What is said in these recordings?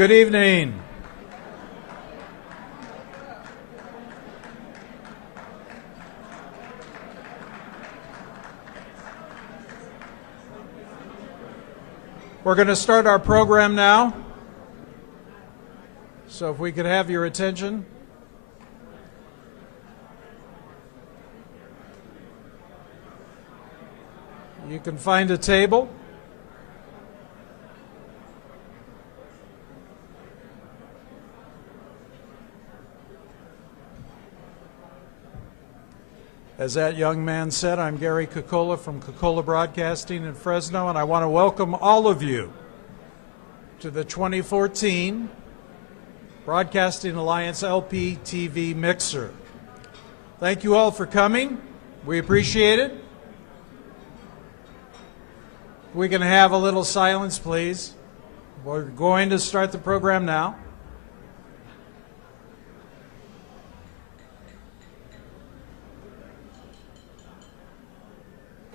Good evening. We're going to start our program now. So if we could have your attention. You can find a table. As that young man said, I'm Gary Kokola from Kokola Broadcasting in Fresno, and I want to welcome all of you to the 2014 Broadcasting Alliance LP-TV Mixer. Thank you all for coming. We appreciate it. We can have a little silence, please. We're going to start the program now.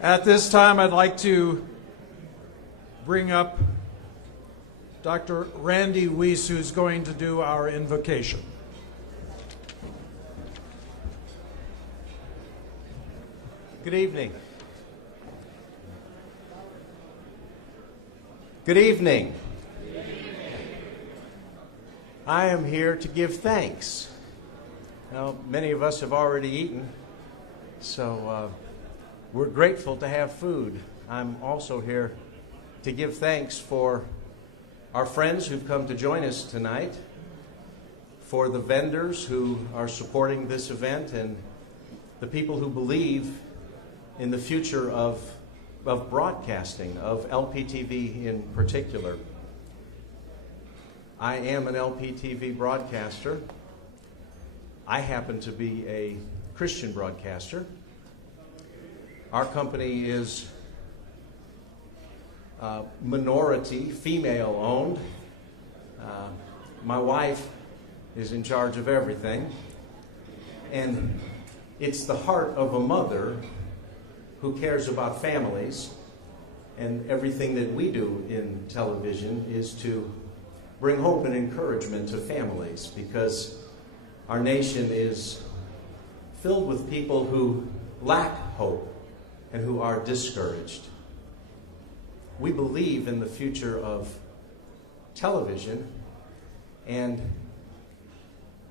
At this time, I'd like to bring up Dr. Randy Weiss, who's going to do our invocation. Good evening. Good evening. I am here to give thanks. Now, many of us have already eaten, so we're grateful to have food. I'm also here to give thanks for our friends who've come to join us tonight, for the vendors who are supporting this event, and the people who believe in the future of broadcasting, of LPTV in particular. I am an LPTV broadcaster. I happen to be a Christian broadcaster. Our company is minority, female-owned. My wife is in charge of everything. And it's the heart of a mother who cares about families. And everything that we do in television is to bring hope and encouragement to families, because our nation is filled with people who lack hope and who are discouraged. We believe in the future of television, and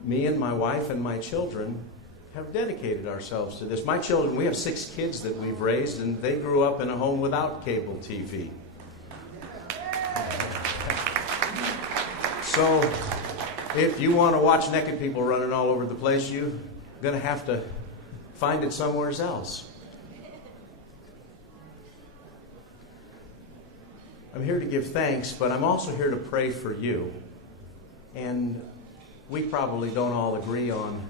me and my wife and my children have dedicated ourselves to this. My children, we have 6 kids that we've raised, and they grew up in a home without cable TV. So if you want to watch naked people running all over the place, you're going to have to find it somewhere else. I'm here to give thanks, but I'm also here to pray for you. And we probably don't all agree on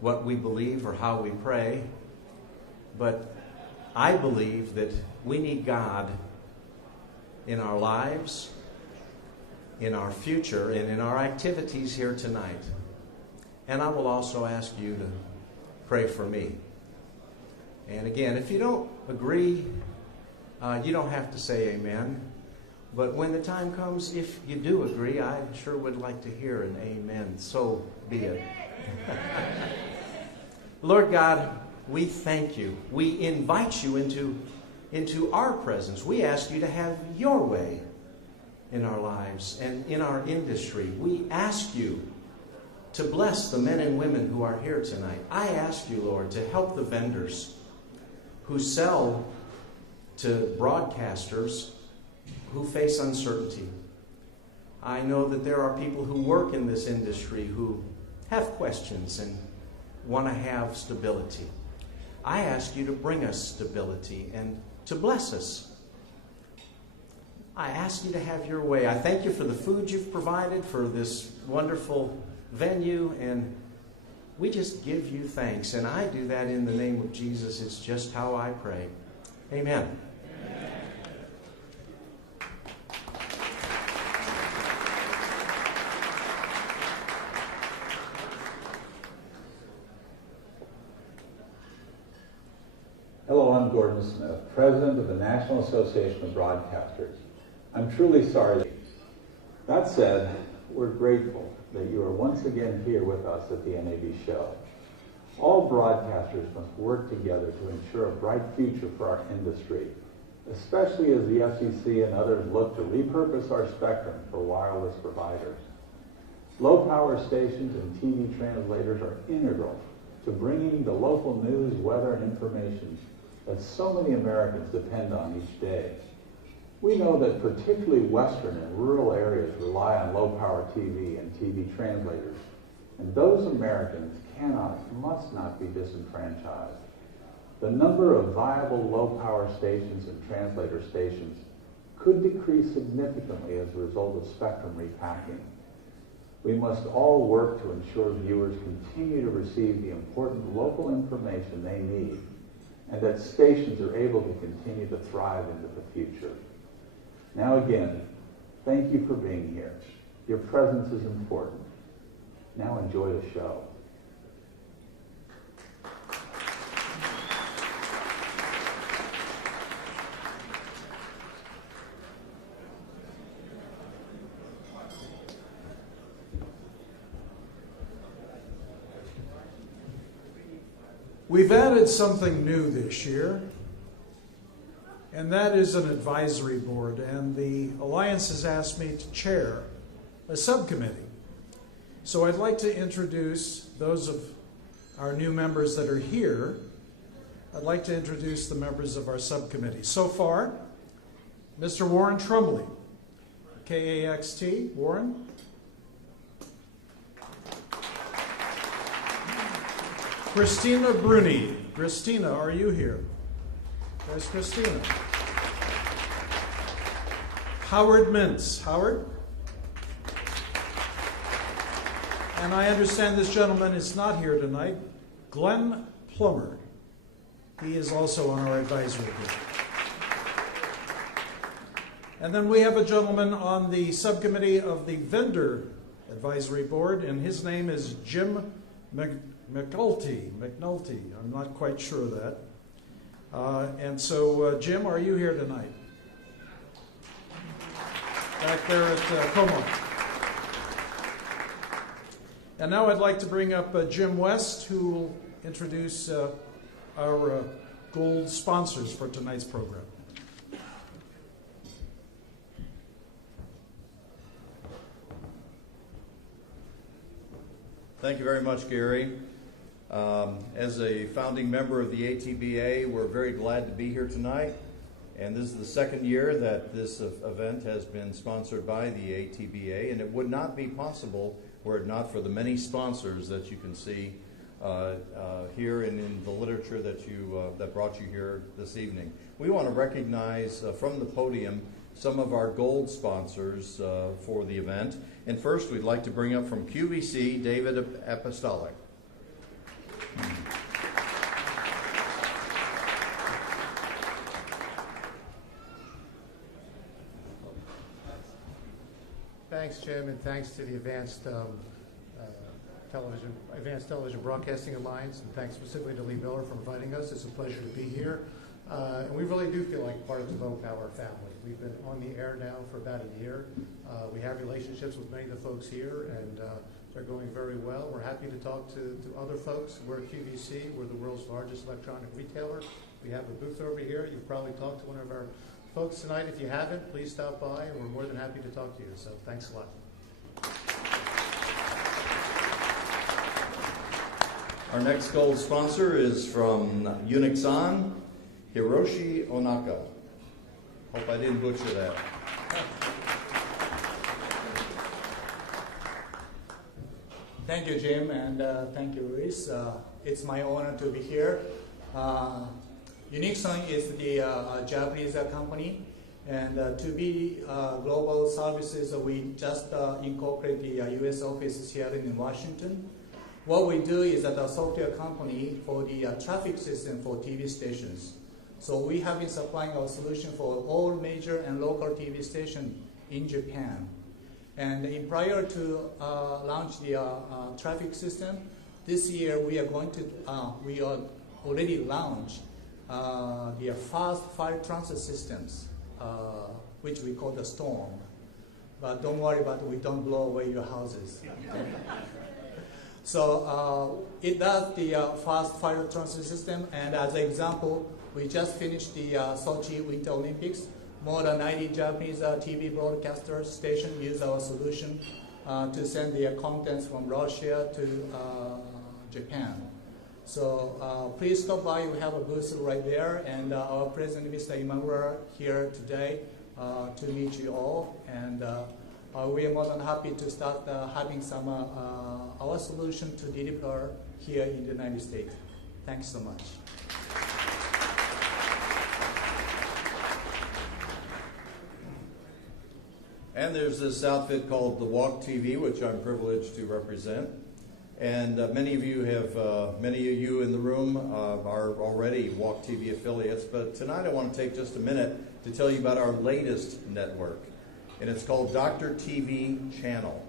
what we believe or how we pray, but I believe that we need God in our lives, in our future, and in our activities here tonight. And I will also ask you to pray for me. And again, if you don't agree, you don't have to say amen. But when the time comes, if you do agree, I sure would like to hear an amen. So be it. Lord God, we thank you. We invite you into our presence. We ask you to have your way in our lives and in our industry. We ask you to bless the men and women who are here tonight. I ask you, Lord, to help the vendors who sell to broadcasters who face uncertainty. I know that there are people who work in this industry who have questions and want to have stability. I ask you to bring us stability and to bless us. I ask you to have your way. I thank you for the food you've provided, for this wonderful venue, and we just give you thanks. And I do that in the name of Jesus. It's just how I pray. Amen. Hello, I'm Gordon Smith, President of the National Association of Broadcasters. I'm truly sorry. That said, we're grateful that you are once again here with us at the NAB show. All broadcasters must work together to ensure a bright future for our industry, especially as the FCC and others look to repurpose our spectrum for wireless providers. Low power stations and TV translators are integral to bringing the local news, weather, and information that so many Americans depend on each day. We know that particularly western and rural areas rely on low-power TV and TV translators, and those Americans must not be disenfranchised. The number of viable low-power stations and translator stations could decrease significantly as a result of spectrum repacking. We must all work to ensure viewers continue to receive the important local information they need, and that stations are able to continue to thrive into the future. Now again, thank you for being here. Your presence is important. Now enjoy the show. We've added something new this year, and that is an advisory board, and the Alliance has asked me to chair a subcommittee. So I'd like to introduce those of our new members that are here. I'd like to introduce the members of our subcommittee. So far, Mr. Warren Trumley, KAXT. Warren? Christina Bruni. Christina, are you here? There's Christina. Howard Mintz. Howard? And I understand this gentleman is not here tonight. Glenn Plummer. He is also on our advisory board. And then we have a gentleman on the subcommittee of the vendor advisory board, and his name is Jim McNulty. I'm not quite sure of that. And so, Jim, are you here tonight? Back there at Como. And now I'd like to bring up Jim West, who will introduce our gold sponsors for tonight's program. Thank you very much, Gary. As a founding member of the ATBA, we're very glad to be here tonight. And this is the second year that this event has been sponsored by the ATBA, and it would not be possible were it not for the many sponsors that you can see here and in the literature that brought you here this evening. We want to recognize from the podium some of our gold sponsors for the event. And first, we'd like to bring up from QVC, David Apostolic. Thanks, Jim, and thanks to the Advanced Television Broadcasting Alliance, and thanks specifically to Lee Miller for inviting us. It's a pleasure to be here. And we really do feel like part of the Low Power family. We've been on the air now for about a year. We have relationships with many of the folks here, and they're going very well. We're happy to talk to other folks. We're at QVC. We're the world's largest electronic retailer. We have a booth over here. You've probably talked to one of our folks tonight. If you haven't, please stop by, and we're more than happy to talk to you. So thanks a lot. Our next gold sponsor is from Unixon, Hiroshi Onaka. Hope I didn't butcher that. Thank you, Jim, and thank you, Luis. It's my honor to be here. Unixon is the Japanese company, and to be global services, we just incorporate the U.S. offices here in Washington. What we do is that a software company for the traffic system for TV stations. So we have been supplying our solution for all major and local TV stations in Japan. And prior to launch the traffic system, this year we are already launched the fast file transfer systems, which we call the Storm. but don't worry about it, we don't blow away your houses. So it does the fast fire transfer system, and as an example, we just finished the Sochi Winter Olympics. More than 90 Japanese TV broadcaster stations use our solution to send their contents from Russia to Japan. So please stop by. We have a booth right there, and our President, Mr. Imamura, here today to meet you all. And we are more than happy to start having some our solution to deliver here in the United States. Thanks so much. And there's this outfit called the Walk TV, which I'm privileged to represent. And many of you in the room are already Walk TV affiliates. But tonight I want to take just a minute to tell you about our latest network. And it's called Dr. TV Channel.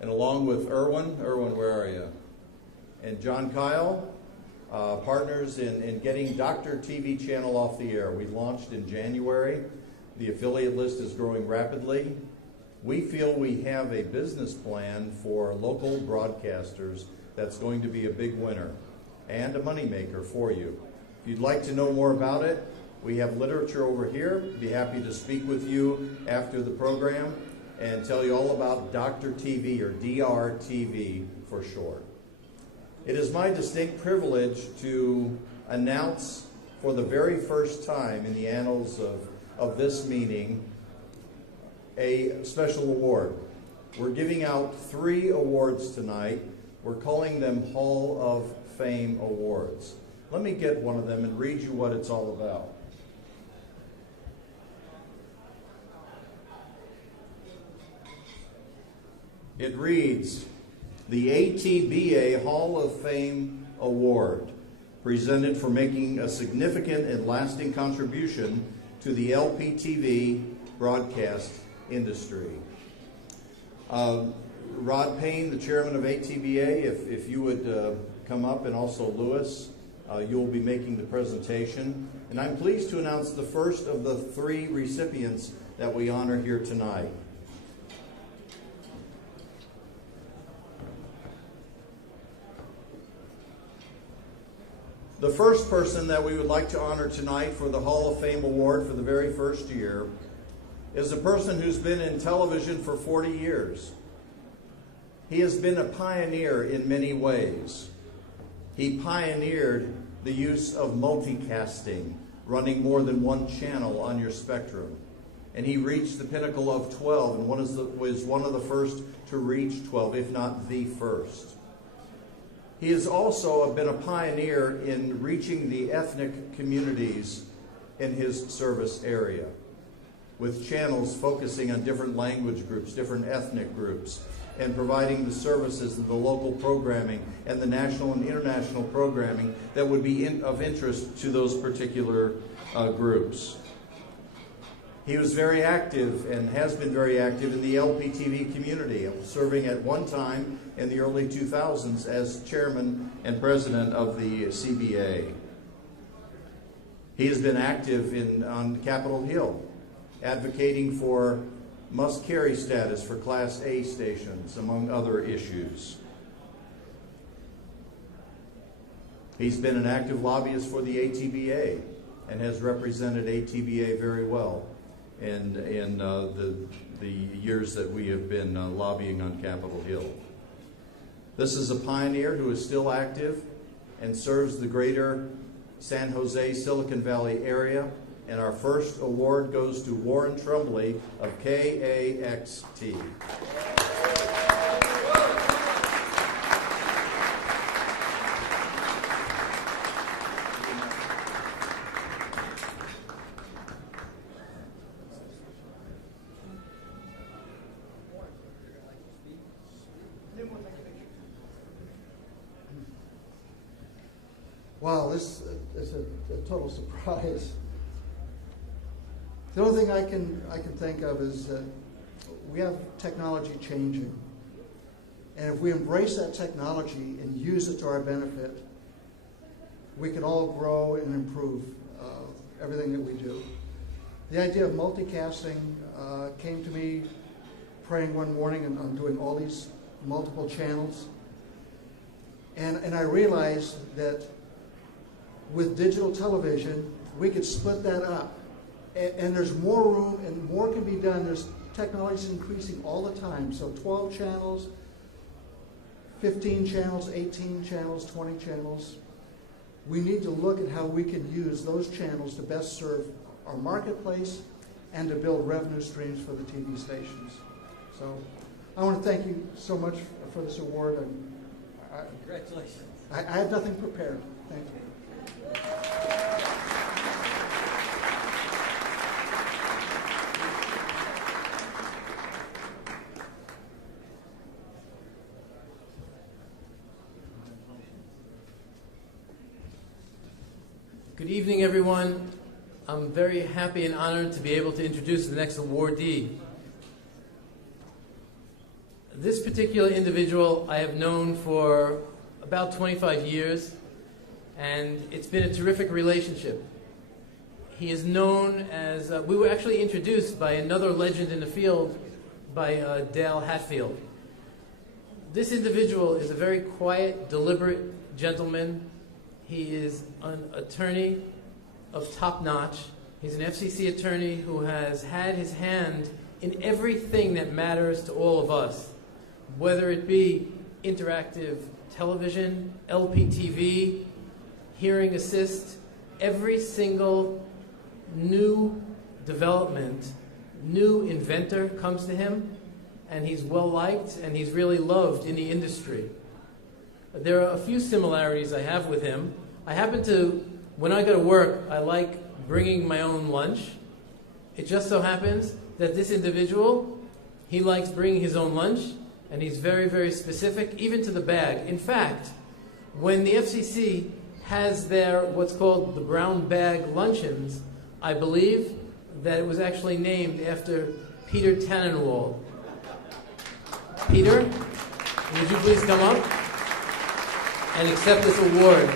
And along with Erwin, where are you? And John Kyle, partners in getting Dr. TV Channel off the air. We launched in January. The affiliate list is growing rapidly. We feel we have a business plan for local broadcasters that's going to be a big winner and a moneymaker for you. If you'd like to know more about it, we have literature over here. Be happy to speak with you after the program and tell you all about Dr. TV, or DRTV for short. It is my distinct privilege to announce for the very first time in the annals of this meeting a special award. We're giving out 3 awards tonight. We're calling them Hall of Fame Awards. Let me get one of them and read you what it's all about. It reads, the ATBA Hall of Fame Award, presented for making a significant and lasting contribution to the LPTV broadcast industry. Rod Payne, the chairman of ATBA, if you would come up, and also Lewis, you'll be making the presentation. And I'm pleased to announce the first of the 3 recipients that we honor here tonight. The first person that we would like to honor tonight for the Hall of Fame Award for the very first year is a person who's been in television for 40 years. He has been a pioneer in many ways. He pioneered the use of multicasting, running more than one channel on your spectrum. And he reached the pinnacle of 12 and was one of the first to reach 12, if not the first. He has also been a pioneer in reaching the ethnic communities in his service area, with channels focusing on different language groups, different ethnic groups, and providing the services and the local programming and the national and international programming that would be of interest to those particular groups. He was very active and has been very active in the LPTV community, serving at one time in the early 2000s as chairman and president of the CBA. He has been active on Capitol Hill, advocating for must-carry status for Class A stations, among other issues. He's been an active lobbyist for the ATBA and has represented ATBA very well in the years that we have been lobbying on Capitol Hill. This is a pioneer who is still active and serves the greater San Jose, Silicon Valley area. And our first award goes to Warren Trumbley of KAXT. Wow, this is a total surprise. The only thing I can think of is that we have technology changing. And if we embrace that technology and use it to our benefit, we can all grow and improve everything that we do. The idea of multicasting came to me praying one morning and I'm doing all these multiple channels. And I realized that with digital television, we could split that up. And there's more room and more can be done. There's technology's increasing all the time. So 12 channels, 15 channels, 18 channels, 20 channels. We need to look at how we can use those channels to best serve our marketplace and to build revenue streams for the TV stations. So I want to thank you so much for this award. Congratulations. I have nothing prepared. Thank you. Good evening, everyone. I'm very happy and honored to be able to introduce the next awardee. This particular individual I have known for about 25 years, and it's been a terrific relationship. He is known as, we were actually introduced by another legend in the field, by Dale Hatfield. This individual is a very quiet, deliberate gentleman. He is an attorney of top notch. He's an FCC attorney who has had his hand in everything that matters to all of us, whether it be interactive television, LPTV, hearing assist, every single new development, new inventor comes to him, and he's well liked and he's really loved in the industry. There are a few similarities I have with him. I happen to, when I go to work, I like bringing my own lunch. It just so happens that this individual, he likes bringing his own lunch, and he's very, very specific, even to the bag. In fact, when the FCC has their what's called the brown bag luncheons, I believe that it was actually named after Peter Tannenwald. Peter, would you please come up and accept this award?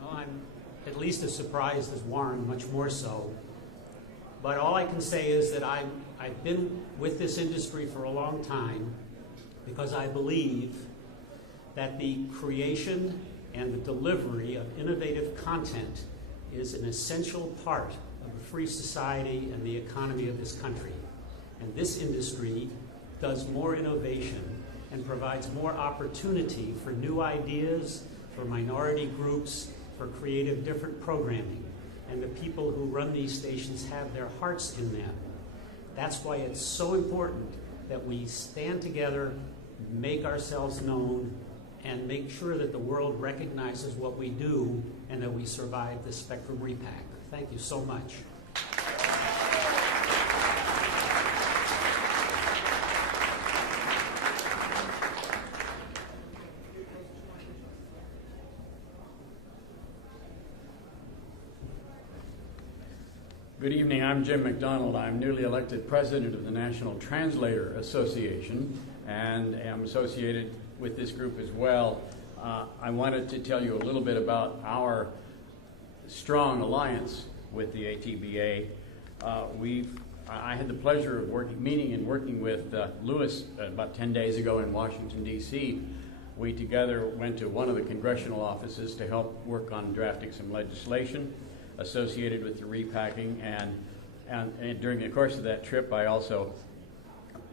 Well, I'm at least as surprised as Warren, much more so. But all I can say is that I've been with this industry for a long time because I believe that the creation and the delivery of innovative content is an essential part of a free society and the economy of this country. And this industry does more innovation and provides more opportunity for new ideas, for minority groups, for creative different programming. And the people who run these stations have their hearts in them. That's why it's so important that we stand together, make ourselves known, and make sure that the world recognizes what we do and that we survive the Spectrum repack. Thank you so much. Good evening, I'm Jim McDonald. I'm newly elected president of the National Translator Association and am associated with this group as well. I wanted to tell you a little bit about our strong alliance with the ATBA. I had the pleasure of meeting and working with Louis about 10 days ago in Washington, D.C. We together went to one of the congressional offices to help work on drafting some legislation associated with the repacking, and during the course of that trip I also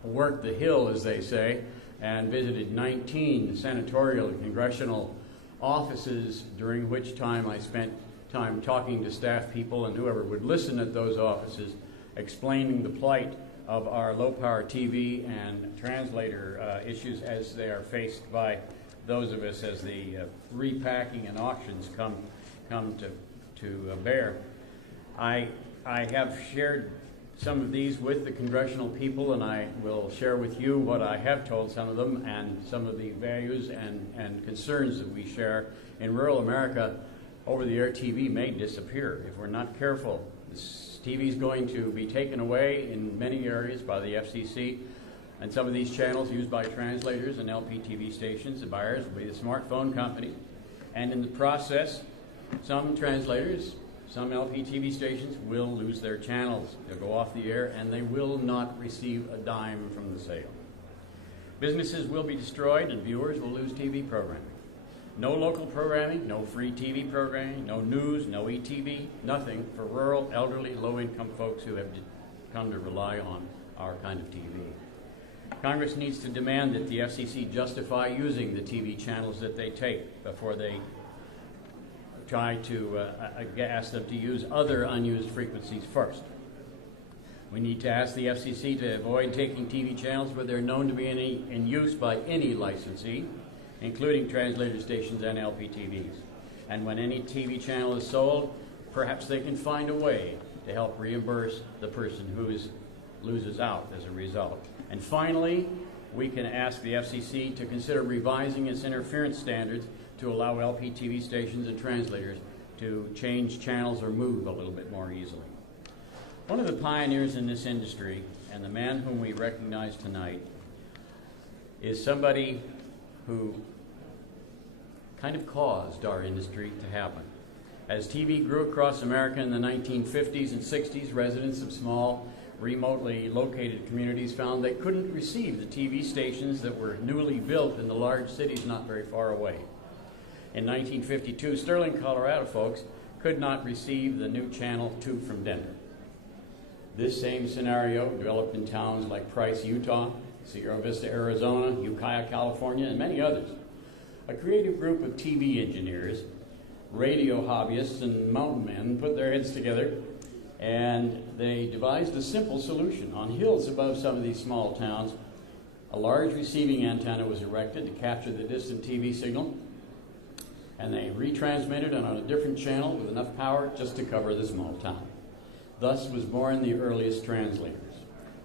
worked the Hill, as they say, and visited 19 senatorial and congressional offices, during which time I spent time talking to staff people and whoever would listen at those offices, explaining the plight of our low-power TV and translator issues as they are faced by those of us as the repacking and auctions come to bear. I have shared some of these with the congressional people, and I will share with you what I have told some of them and some of the values and concerns that we share. In rural America, over-the-air TV may disappear if we're not careful. TV is going to be taken away in many areas by the FCC, and some of these channels used by translators and LPTV stations, the buyers will be the smartphone company. And in the process, some translators, some LPTV stations will lose their channels. They'll go off the air and they will not receive a dime from the sale. Businesses will be destroyed and viewers will lose TV programming. No local programming, no free TV programming, no news, no ETV, nothing for rural, elderly, low-income folks who have come to rely on our kind of TV. Congress needs to demand that the FCC justify using the TV channels that they take before they try to ask them to use other unused frequencies first. We need to ask the FCC to avoid taking TV channels where they're known to be in use by any licensee, including translator stations and LPTVs. And when any TV channel is sold, perhaps they can find a way to help reimburse the person who loses out as a result. And finally, we can ask the FCC to consider revising its interference standards to allow LPTV stations and translators to change channels or move a little bit more easily. One of the pioneers in this industry, and the man whom we recognize tonight, is somebody who kind of caused our industry to happen. As TV grew across America in the 1950s and 60s, residents of small, remotely located communities found they couldn't receive the TV stations that were newly built in the large cities not very far away. In 1952, Sterling, Colorado folks could not receive the new Channel 2 from Denver. This same scenario developed in towns like Price, Utah, Sierra Vista, Arizona, Ukiah, California, and many others. A creative group of TV engineers, radio hobbyists, and mountain men put their heads together and they devised a simple solution. On hills above some of these small towns, a large receiving antenna was erected to capture the distant TV signal, and they retransmitted it on a different channel with enough power just to cover the small town. Thus was born the earliest translators.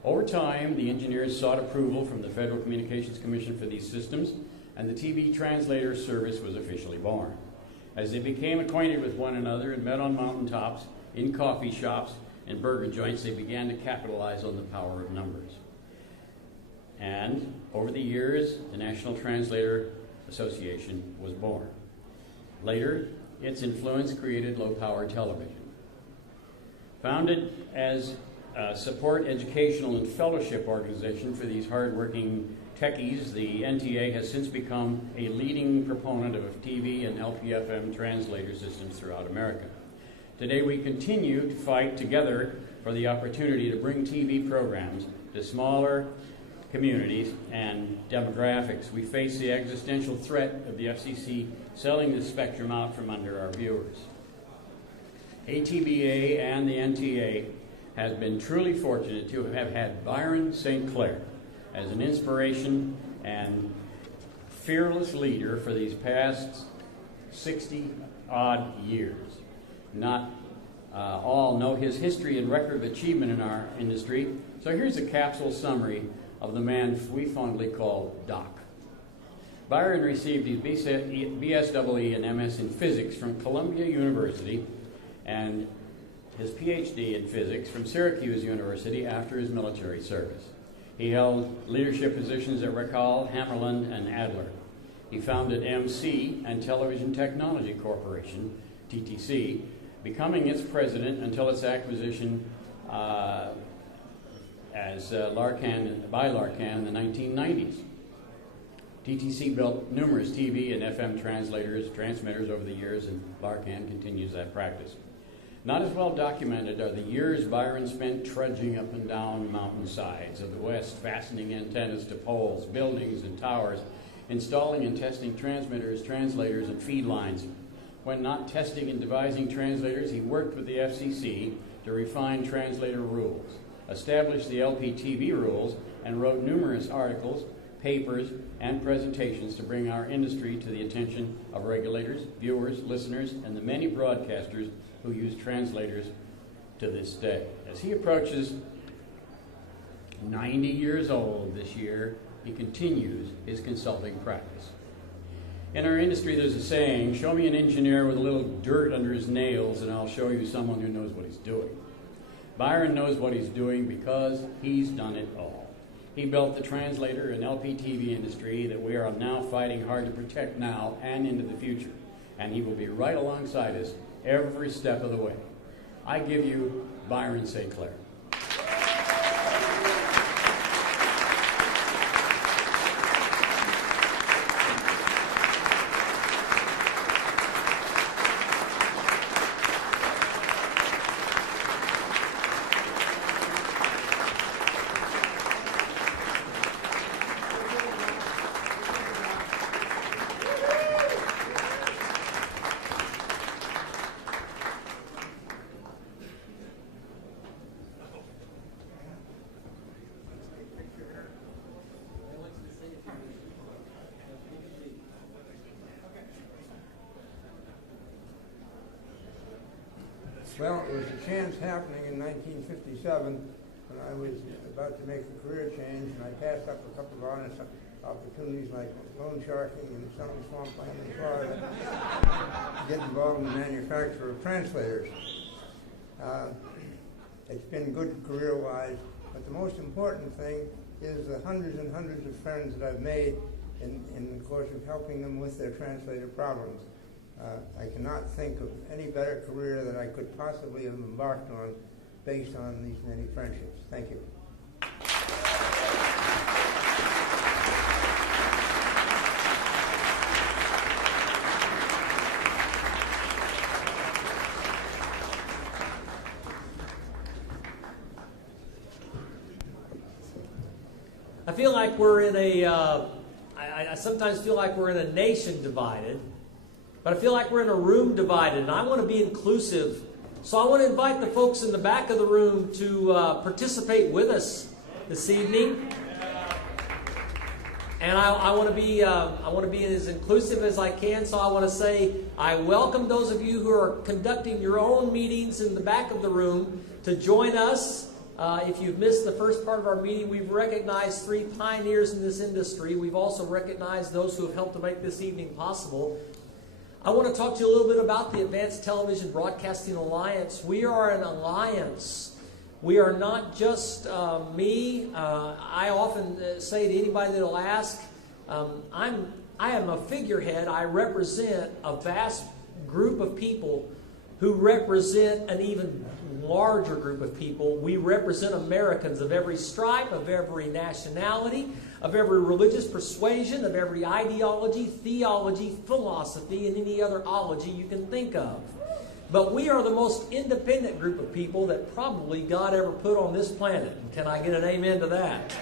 Over time, the engineers sought approval from the Federal Communications Commission for these systems, and the TV translator service was officially born. As they became acquainted with one another and met on mountaintops, in coffee shops, and burger joints, they began to capitalize on the power of numbers. And over the years, the National Translator Association was born. Later, its influence created low-power television. Founded as a support, educational, and fellowship organization for these hardworking techies, the NTA has since become a leading proponent of TV and LPFM translator systems throughout America. Today, we continue to fight together for the opportunity to bring TV programs to smaller communities and demographics. We face the existential threat of the FCC selling the spectrum out from under our viewers. ATBA and the NTA has been truly fortunate to have had Byron St. Clair as an inspiration and fearless leader for these past 60-odd years. Not all know his history and record of achievement in our industry, so here's a capsule summary of the man we fondly call Doc. Byron received his BSEE and MS in physics from Columbia University and his PhD in physics from Syracuse University after his military service. He held leadership positions at Racal, Hammarlund, and Adler. He founded MC and Television Technology Corporation, TTC, becoming its president until its acquisition by Larkan in the 1990s. TTC built numerous TV and FM transmitters over the years, and Larkan continues that practice. Not as well documented are the years Byron spent trudging up and down mountainsides of the West, fastening antennas to poles, buildings, and towers, installing and testing transmitters, translators, and feed lines. When not testing and devising translators, he worked with the FCC to refine translator rules, established the LPTV rules, and wrote numerous articles, papers, and presentations to bring our industry to the attention of regulators, viewers, listeners, and the many broadcasters who use translators to this day. As he approaches 90 years old this year, he continues his consulting practice. In our industry, there's a saying, show me an engineer with a little dirt under his nails and I'll show you someone who knows what he's doing. Byron knows what he's doing because he's done it all. He built the translator and LPTV industry that we are now fighting hard to protect now and into the future. And he will be right alongside us every step of the way. I give you Byron St. Clair. Well, it was a chance happening in 1957 when I was about to make a career change, and I passed up a couple of honest opportunities like loan sharking and selling swampland in Florida to get involved in the manufacture of translators. It's been good career-wise, but the most important thing is the hundreds and hundreds of friends that I've made in the course of helping them with their translator problems. I cannot think of any better career that I could possibly have embarked on based on these many friendships. Thank you. I feel like we're in I sometimes feel like we're in a nation divided. But I feel like we're in a room divided, and I want to be inclusive. So I want to invite the folks in the back of the room to participate with us this evening. And I want to be as inclusive as I can. So I want to say I welcome those of you who are conducting your own meetings in the back of the room to join us. If you've missed the first part of our meeting, we've recognized 3 pioneers in this industry. We've also recognized those who have helped to make this evening possible. I want to talk to you a little bit about the Advanced Television Broadcasting Alliance. We are an alliance. We are not just me. I often say to anybody that will ask, I am a figurehead. I represent a vast group of people who represent an even larger group of people. We represent Americans of every stripe, of every nationality, of every religious persuasion, of every ideology, theology, philosophy, and any other ology you can think of. But we are the most independent group of people that probably God ever put on this planet. And can I get an amen to that?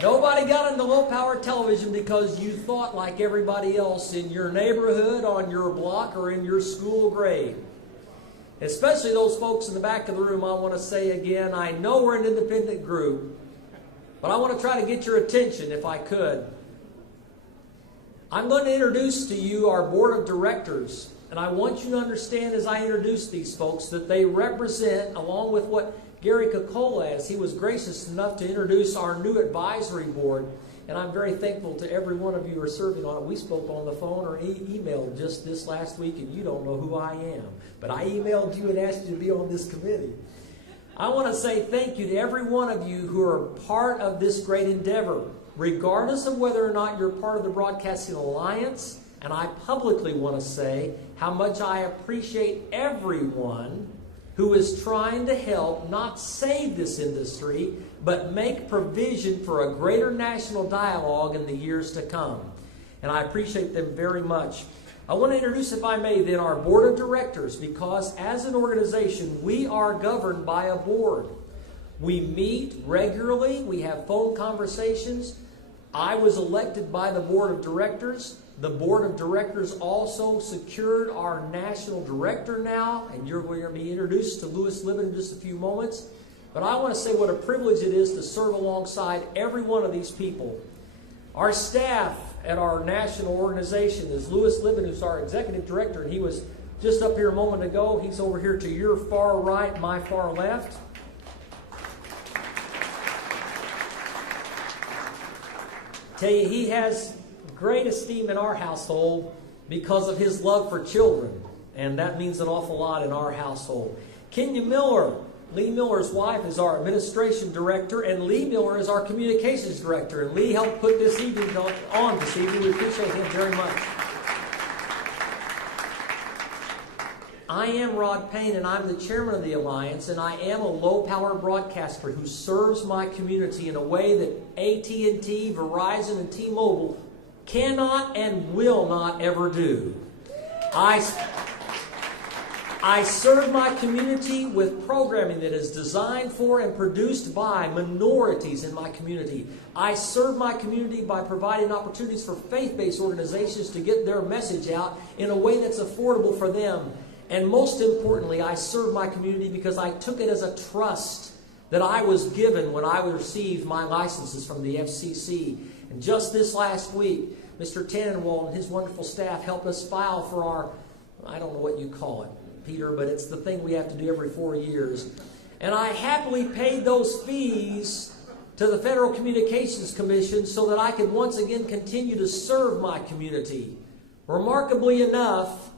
Nobody got into low-power television because you thought like everybody else in your neighborhood, on your block, or in your school grade. Especially those folks in the back of the room, I want to say again, I know we're an independent group, but I want to try to get your attention if I could. I'm going to introduce to you our board of directors, and I want you to understand as I introduce these folks that they represent, along with what Gary Kokola, as he was gracious enough to introduce our new advisory board, and I'm very thankful to every one of you who are serving on it. We spoke on the phone or emailed just this last week, and you don't know who I am. But I emailed you and asked you to be on this committee. I want to say thank you to every one of you who are part of this great endeavor, regardless of whether or not you're part of the Broadcasting Alliance. And I publicly want to say how much I appreciate everyone who is trying to help not save this industry, but make provision for a greater national dialogue in the years to come. And I appreciate them very much. I want to introduce, if I may, then our board of directors, because as an organization, we are governed by a board. We meet regularly. We have phone conversations. I was elected by the board of directors. The board of directors also secured our national director now, and you're going to be introduced to Louis Libin in just a few moments. But I want to say what a privilege it is to serve alongside every one of these people. Our staff at our national organization is Louis Libin, who's our executive director, and he was just up here a moment ago. He's over here to your far right, my far left. Tell you, he has great esteem in our household because of his love for children, and that means an awful lot in our household. Kenya Miller Lee Miller's wife is our administration director, and Lee Miller is our communications director. And Lee helped put this evening on this evening. We appreciate him very much. I am Rod Payne, and I'm the chairman of the Alliance, and I am a low-power broadcaster who serves my community in a way that AT&T, Verizon, and T-Mobile cannot and will not ever do. I serve my community with programming that is designed for and produced by minorities in my community. I serve my community by providing opportunities for faith-based organizations to get their message out in a way that's affordable for them. And most importantly, I serve my community because I took it as a trust that I was given when I received my licenses from the FCC. And just this last week, Mr. Tannenwald and his wonderful staff helped us file for our, I don't know what you call it, Peter, but it's the thing we have to do every 4 years. And I happily paid those fees to the Federal Communications Commission so that I could once again continue to serve my community. Remarkably enough,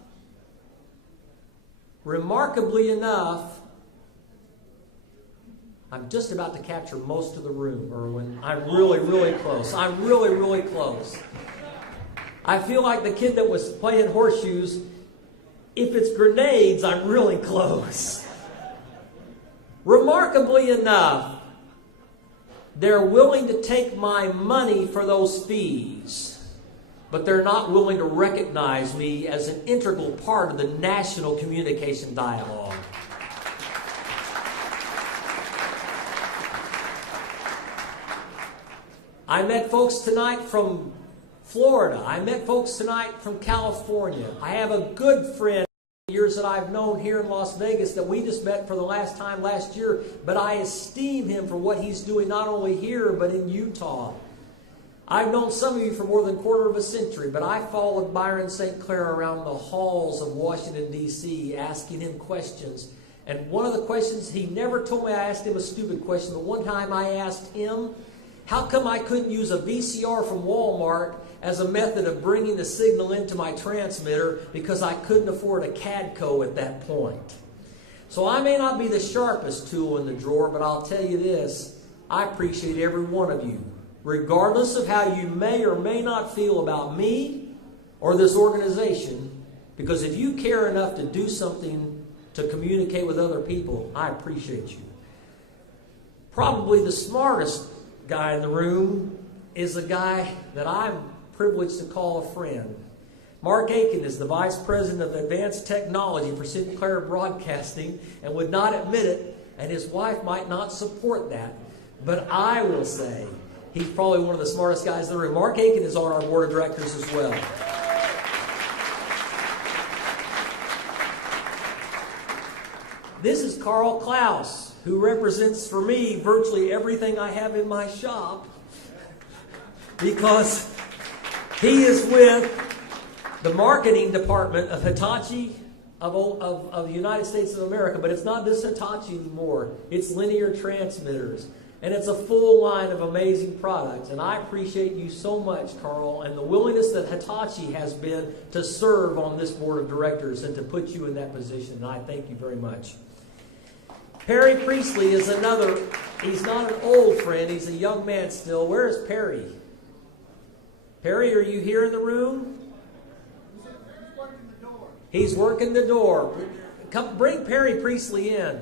I'm just about to capture most of the room, Erwin. I'm really, really close. I'm really, really close. I feel like the kid that was playing horseshoes. If it's grenades, I'm really close. Remarkably enough, they're willing to take my money for those fees, but they're not willing to recognize me as an integral part of the national communication dialogue. I met folks tonight from Florida. I met folks tonight from California. I have a good friend years that I've known here in Las Vegas that we just met for the last time last year, but I esteem him for what he's doing not only here but in Utah. I've known some of you for more than a quarter of a century, but I followed Byron St. Clair around the halls of Washington, D.C., asking him questions. And one of the questions, he never told me I asked him a stupid question, but one time I asked him, how come I couldn't use a VCR from Walmart as a method of bringing the signal into my transmitter because I couldn't afford a CADCO at that point? So I may not be the sharpest tool in the drawer, but I'll tell you this, I appreciate every one of you, regardless of how you may or may not feel about me or this organization, because if you care enough to do something to communicate with other people, I appreciate you. Probably the smartest guy in the room is a guy that I'm privileged to call a friend. Mark Aiken is the Vice President of Advanced Technology for Sinclair Broadcasting and would not admit it, and his wife might not support that, but I will say he's probably one of the smartest guys in the room. Mark Aiken is on our board of directors as well. This is Carl Klaus, who represents for me virtually everything I have in my shop, because he is with the marketing department of Hitachi of the United States of America. But it's not just Hitachi anymore. It's linear transmitters. And it's a full line of amazing products. And I appreciate you so much, Carl, and the willingness that Hitachi has been to serve on this board of directors and to put you in that position. And I thank you very much. Perry Priestley is another, he's not an old friend, he's a young man still. Where is Perry? Perry, are you here in the room? He's working the door. Come, bring Perry Priestley in.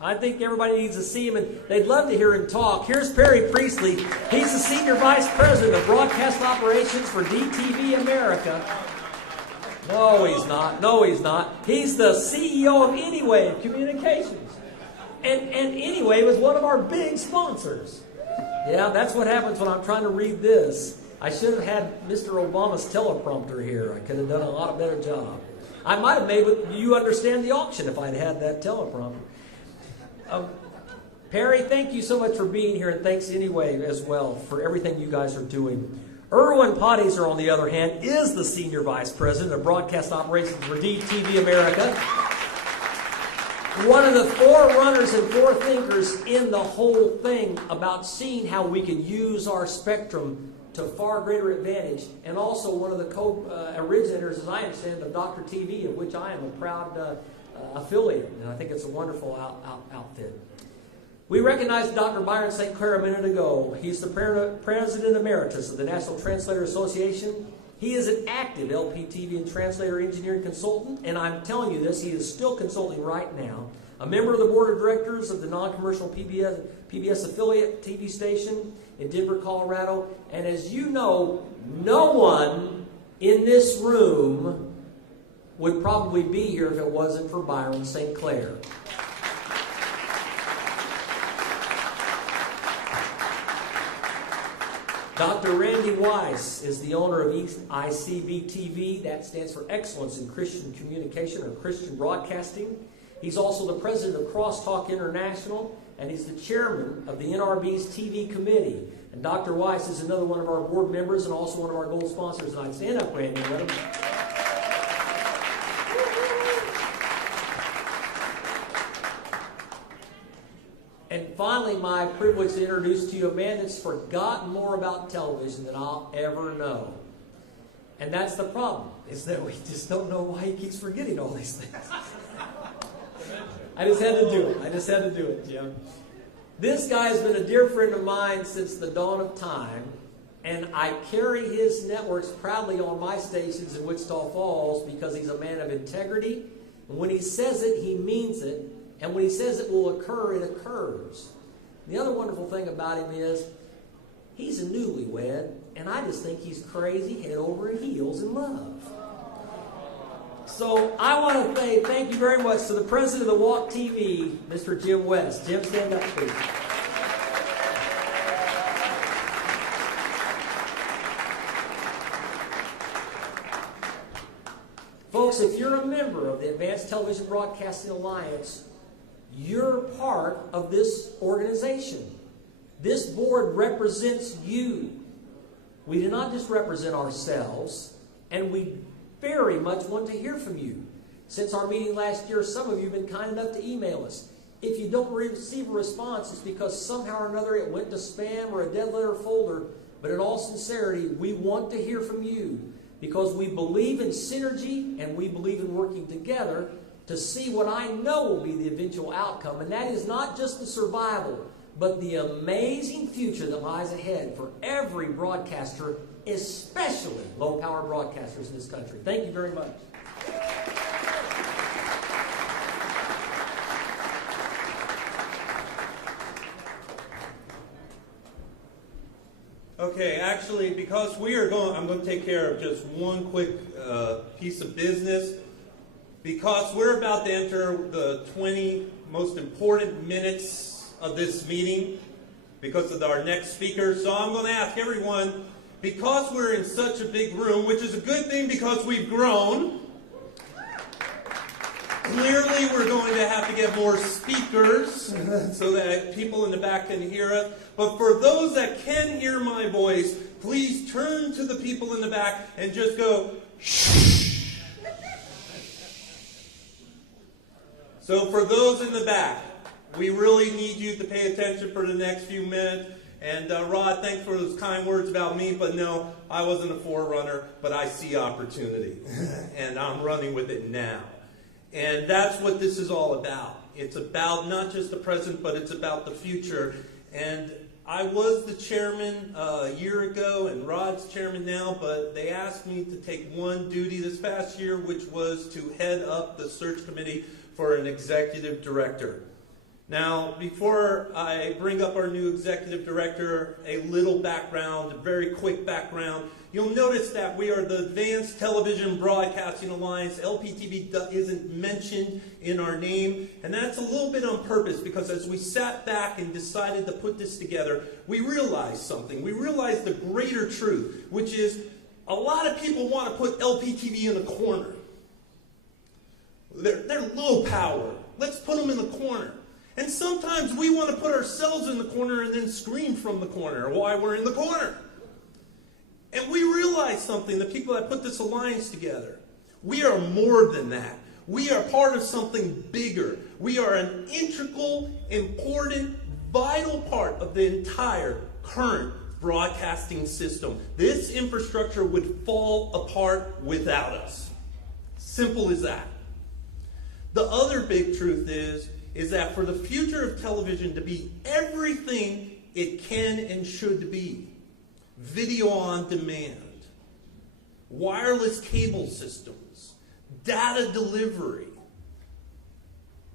I think everybody needs to see him, and they'd love to hear him talk. Here's Perry Priestley. He's the Senior Vice President of Broadcast Operations for DTV America. No, he's not. No, he's not. He's the CEO of Anyway Communications. And Anyway was one of our big sponsors. Yeah, that's what happens when I'm trying to read this. I should have had Mr. Obama's teleprompter here. I could have done a lot better job. I might have made you understand the auction if I'd had that teleprompter. Perry, thank you so much for being here, and thanks anyway as well for everything you guys are doing. Erwin Pottiser, on the other hand, is the Senior Vice President of Broadcast Operations for DTV America. One of the forerunners and forethinkers in the whole thing about seeing how we could use our spectrum to far greater advantage, and also one of the co-originators, as I understand, of Dr. TV, of which I am a proud affiliate, and I think it's a wonderful outfit. We recognized Dr. Byron St. Clair a minute ago. He's the President Emeritus of the National Translator Association. He is an active LPTV and translator engineering consultant, and I'm telling you this, he is still consulting right now. A member of the board of directors of the non-commercial PBS affiliate TV station in Denver, Colorado. And as you know, no one in this room would probably be here if it wasn't for Byron St. Clair. Dr. Randy Weiss is the owner of ICB TV. That stands for Excellence in Christian Communication or Christian Broadcasting. He's also the president of Crosstalk International, and he's the chairman of the NRB's TV committee. And Dr. Weiss is another one of our board members and also one of our gold sponsors tonight. Stand up, Randy. Let him. And finally, my privilege to introduce to you a man that's forgotten more about television than I'll ever know. And that's the problem, is that we just don't know why he keeps forgetting all these things. I just had to do it. Jim. This guy has been a dear friend of mine since the dawn of time, and I carry his networks proudly on my stations in Wichita Falls because he's a man of integrity. And when he says it, he means it. And when he says it will occur, it occurs. The other wonderful thing about him is he's a newlywed, and I just think he's crazy, head over heels in love. So I want to say thank you very much to the president of the Walk TV, Mr. Jim West. Jim, stand up, please. Folks, if you're a member of the Advanced Television Broadcasting Alliance, you're part of this organization. This board represents you. We do not just represent ourselves, and we very much want to hear from you. Since our meeting last year, some of you have been kind enough to email us. If you don't receive a response, it's because somehow or another it went to spam or a dead letter folder. But in all sincerity, we want to hear from you because we believe in synergy and we believe in working together to see what I know will be the eventual outcome. And that is not just the survival, but the amazing future that lies ahead for every broadcaster, especially low-power broadcasters in this country. Thank you very much. Okay, actually, because I'm going to take care of just one quick piece of business. Because we're about to enter the 20 most important minutes of this meeting because of our next speaker. So I'm going to ask everyone, because we're in such a big room, which is a good thing because we've grown, clearly we're going to have to get more speakers so that people in the back can hear us. But for those that can hear my voice, please turn to the people in the back and just go, shh. So for those in the back, we really need you to pay attention for the next few minutes. And Rod, thanks for those kind words about me, but no, I wasn't a forerunner, but I see opportunity. And I'm running with it now. And that's what this is all about. It's about not just the present, but it's about the future. And I was the chairman a year ago, and Rod's chairman now, but they asked me to take one duty this past year, which was to head up the search committee for an executive director. Now, before I bring up our new executive director, a little background, a very quick background. You'll notice that we are the Advanced Television Broadcasting Alliance. LPTV isn't mentioned in our name, and that's a little bit on purpose because as we sat back and decided to put this together, we realized something. We realized the greater truth, which is a lot of people want to put LPTV in a corner. They're low power. Let's put them in the corner. And sometimes we want to put ourselves in the corner and then scream from the corner why we're in the corner. And we realize something, the people that put this alliance together. We are more than that. We are part of something bigger. We are an integral, important, vital part of the entire current broadcasting system. This infrastructure would fall apart without us. Simple as that. The other big truth is is that for the future of television to be everything it can and should be, video on demand, wireless cable systems, data delivery,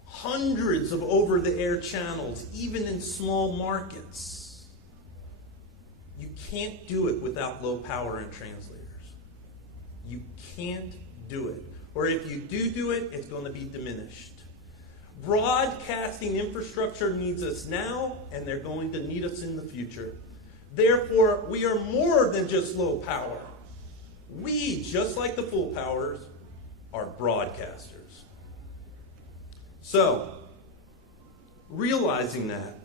hundreds of over-the-air channels, even in small markets. You can't do it without low power and translators. You can't do it. Or if you do it, it's going to be diminished. Broadcasting infrastructure needs us now, and they're going to need us in the future. Therefore, we are more than just low power. We, just like the full powers, are broadcasters. So, realizing that,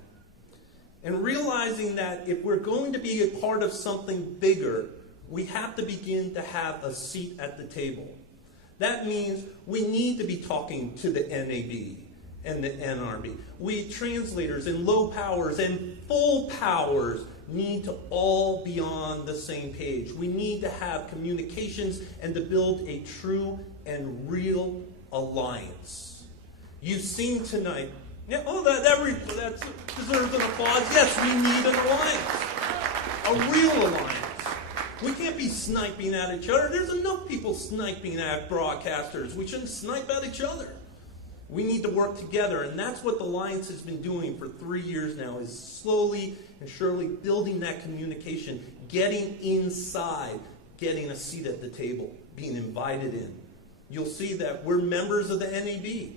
and realizing that if we're going to be a part of something bigger, we have to begin to have a seat at the table. That means we need to be talking to the NAB and the NRB. We translators and low powers and full powers need to all be on the same page. We need to have communications and to build a true and real alliance. You've seen tonight, that deserves an applause. Yes, we need an alliance, a real alliance. We can't be sniping at each other. There's enough people sniping at broadcasters. We shouldn't snipe at each other. We need to work together, and that's what the Alliance has been doing for 3 years now, is slowly and surely building that communication, getting inside, getting a seat at the table, being invited in. You'll see that we're members of the NAB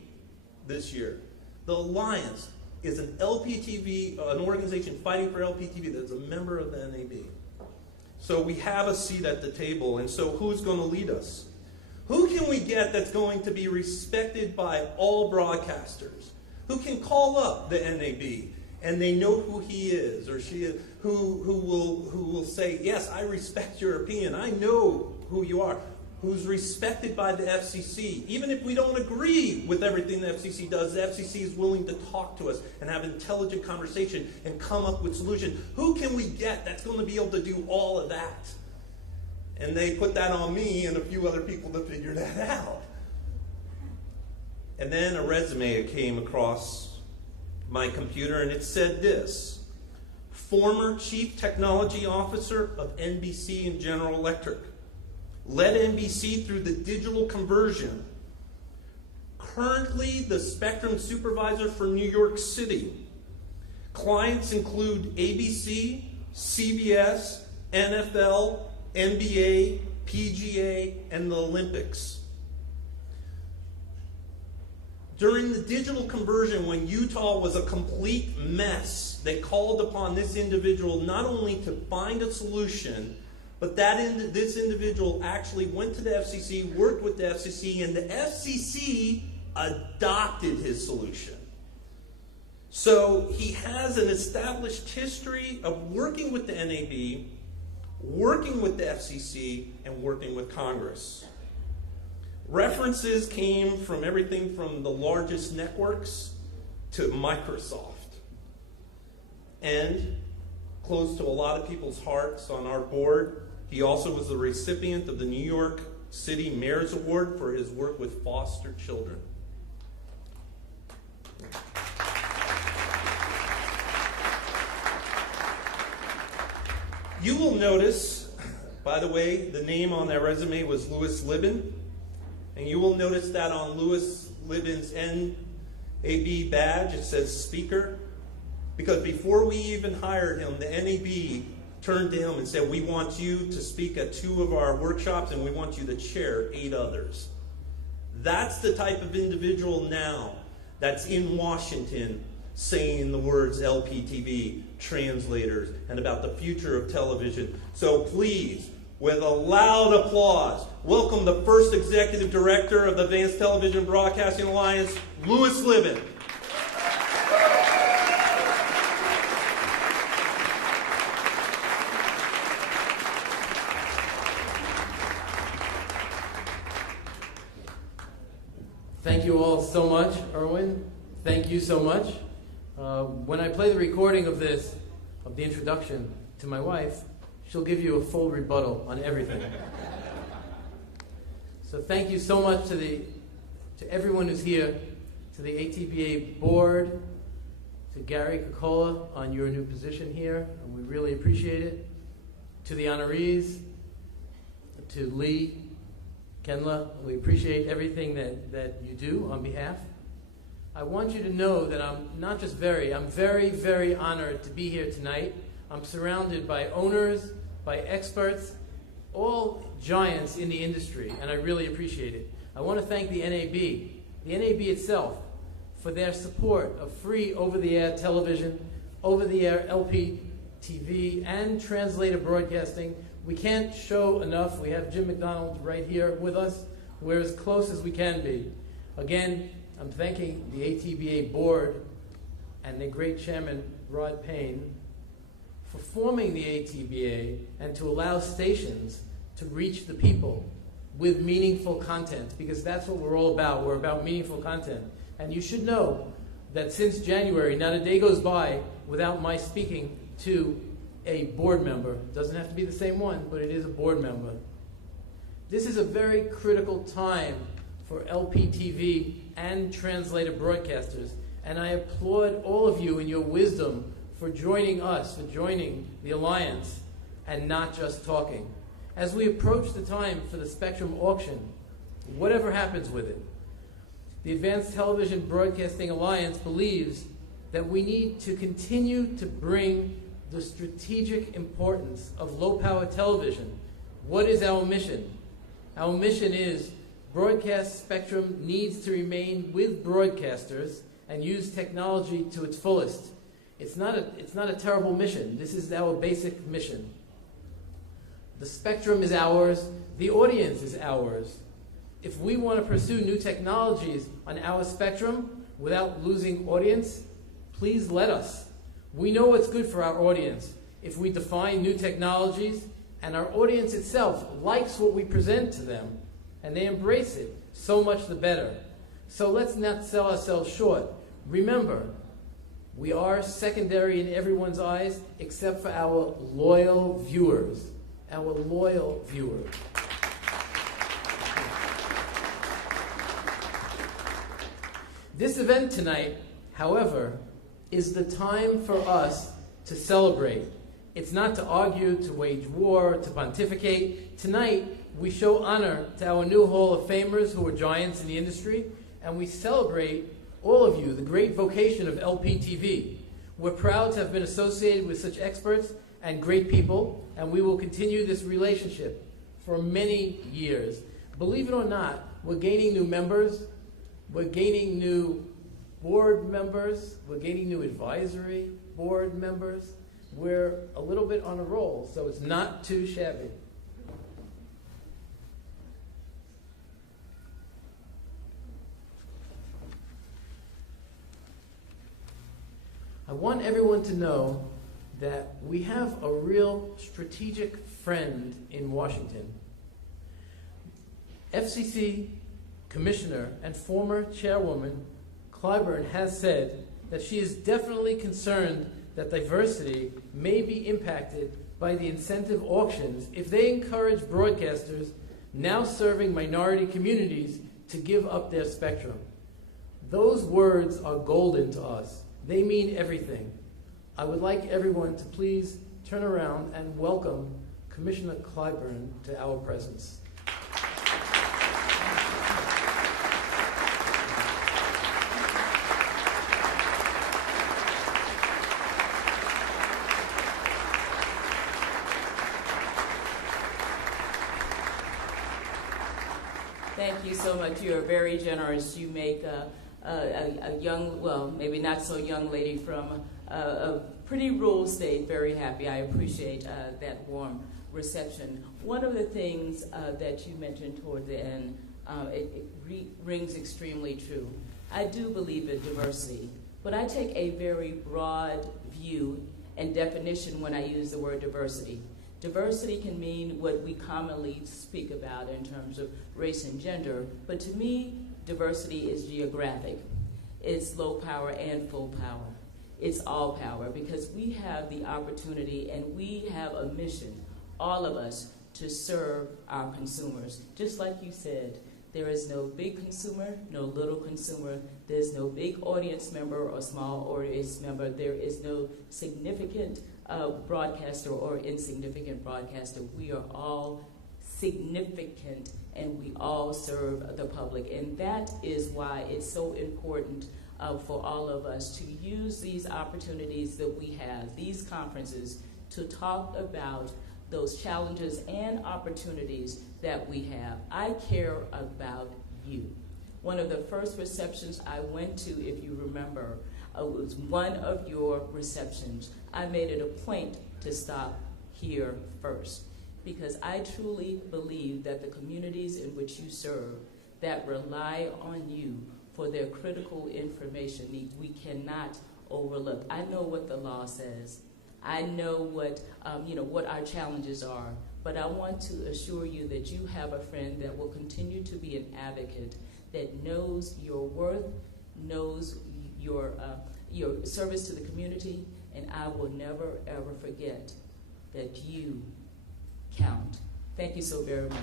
this year. The Alliance is an LPTV, an organization fighting for LPTV that's a member of the NAB. So we have a seat at the table, and so who's going to lead us? Who can we get that's going to be respected by all broadcasters? Who can call up the NAB and they know who he is or she is? Who will say, yes, I respect your opinion. I know who you are. Who's respected by the FCC. Even if we don't agree with everything the FCC does, the FCC is willing to talk to us and have intelligent conversation and come up with solutions. Who can we get that's going to be able to do all of that? And they put that on me and a few other people to figure that out. And then a resume came across my computer, and it said this: former Chief Technology Officer of NBC and General Electric. Led NBC through the digital conversion. Currently the Spectrum Supervisor for New York City. Clients include ABC, CBS, NFL, NBA, PGA, and the Olympics. During the digital conversion, when Utah was a complete mess, they called upon this individual not only to find a solution, but this individual actually went to the FCC, worked with the FCC, and the FCC adopted his solution. So he has an established history of working with the NAB, working with the FCC, and working with Congress. References came from everything from the largest networks to Microsoft. And close to a lot of people's hearts on our board, he also was the recipient of the New York City Mayor's Award for his work with foster children. You will notice, by the way, the name on that resume was Louis Libin. And you will notice that on Louis Libin's NAB badge, it says speaker. Because before we even hired him, the NAB turned to him and said, we want you to speak at 2 of our workshops and we want you to chair 8 others. That's the type of individual now that's in Washington saying the words LPTV, translators, and about the future of television. So please, with a loud applause, welcome the first Executive Director of the Advanced Television Broadcasting Alliance, Louis Libin. Thank you all so much, Erwin. Thank you so much. When I play the recording of this, of the introduction to my wife, she'll give you a full rebuttal on everything. So thank you so much to everyone who's here to the ATBA board, to Gary Kokola on your new position here, and we really appreciate it. To the honorees, to Lee, Kenla, we appreciate everything that you do on behalf. I want you to know that I'm very, very honored to be here tonight. I'm surrounded by owners, by experts, all giants in the industry, and I really appreciate it. I want to thank the NAB itself, for their support of free over-the-air television, over-the-air LP TV, and translator broadcasting. We can't show enough. We have Jim McDonald right here with us. We're as close as we can be. Again, I'm thanking the ATBA board and their great chairman, Rod Payne, for forming the ATBA and to allow stations to reach the people with meaningful content, because that's what we're all about. We're about meaningful content. And you should know that since January, not a day goes by without my speaking to a board member. It doesn't have to be the same one, but it is a board member. This is a very critical time for LPTV and translator broadcasters, and I applaud all of you in your wisdom for joining us, for joining the Alliance, and not just talking. As we approach the time for the Spectrum auction, whatever happens with it, the Advanced Television Broadcasting Alliance believes that we need to continue to bring the strategic importance of low-power television. What is our mission? Our mission is broadcast spectrum needs to remain with broadcasters and use technology to its fullest. It's not a terrible mission. This is our basic mission. The spectrum is ours. The audience is ours. If we want to pursue new technologies on our spectrum without losing audience, please let us. We know what's good for our audience. If we define new technologies and our audience itself likes what we present to them and they embrace it, so much the better. So let's not sell ourselves short. Remember, we are secondary in everyone's eyes except for our loyal viewers. Our loyal viewers. This event tonight, however, is the time for us to celebrate. It's not to argue, to wage war, to pontificate. Tonight, we show honor to our new Hall of Famers who are giants in the industry, and we celebrate all of you, the great vocation of LPTV. We're proud to have been associated with such experts and great people, and we will continue this relationship for many years. Believe it or not, we're gaining new members. We're gaining new board members. We're gaining new advisory board members. We're a little bit on a roll, so it's not too shabby. I want everyone to know that we have a real strategic friend in Washington. FCC Commissioner and former Chairwoman Clyburn has said that she is definitely concerned that diversity may be impacted by the incentive auctions if they encourage broadcasters now serving minority communities to give up their spectrum. Those words are golden to us. They mean everything. I would like everyone to please turn around and welcome Commissioner Clyburn to our presence. Thank you so much. You are very generous. You make a young, well, maybe not so young lady from a pretty rural state very happy. I appreciate that warm reception. One of the things that you mentioned toward the end, it rings extremely true. I do believe in diversity, but I take a very broad view and definition when I use the word diversity. Diversity can mean what we commonly speak about in terms of race and gender, but to me, diversity is geographic. It's low power and full power. It's all power, because we have the opportunity and we have a mission, all of us, to serve our consumers. Just like you said, There is no big consumer, no little consumer. There's no big audience member or small audience member. There is no significant broadcaster or insignificant broadcaster. We are all significant, and we all serve the public. And that is why it's so important for all of us to use these opportunities that we have, these conferences, to talk about those challenges and opportunities that we have. I care about you. One of the first receptions I went to, if you remember, was one of your receptions. I made it a point to stop here first, because I truly believe that the communities in which you serve that rely on you for their critical information needs, we cannot overlook. I know what the law says. I know what our challenges are, but I want to assure you that you have a friend that will continue to be an advocate, that knows your worth, knows your service to the community, and I will never, ever forget that you count. Thank you so very much.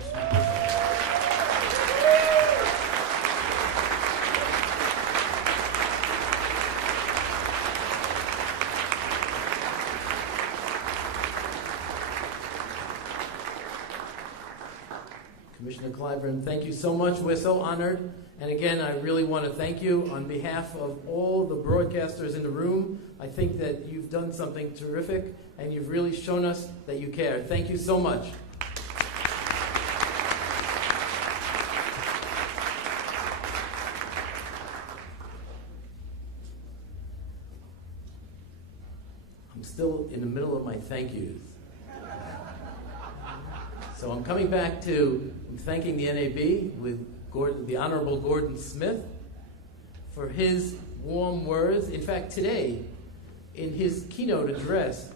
Commissioner Clyburn, thank you so much. We're so honored. And again, I really want to thank you on behalf of all the broadcasters in the room. I think that you've done something terrific, and you've really shown us that you care. Thank you so much. I'm still in the middle of my thank yous. So I'm coming back to thanking the NAB with the Honorable Gordon Smith for his warm words. In fact, today, in his keynote address,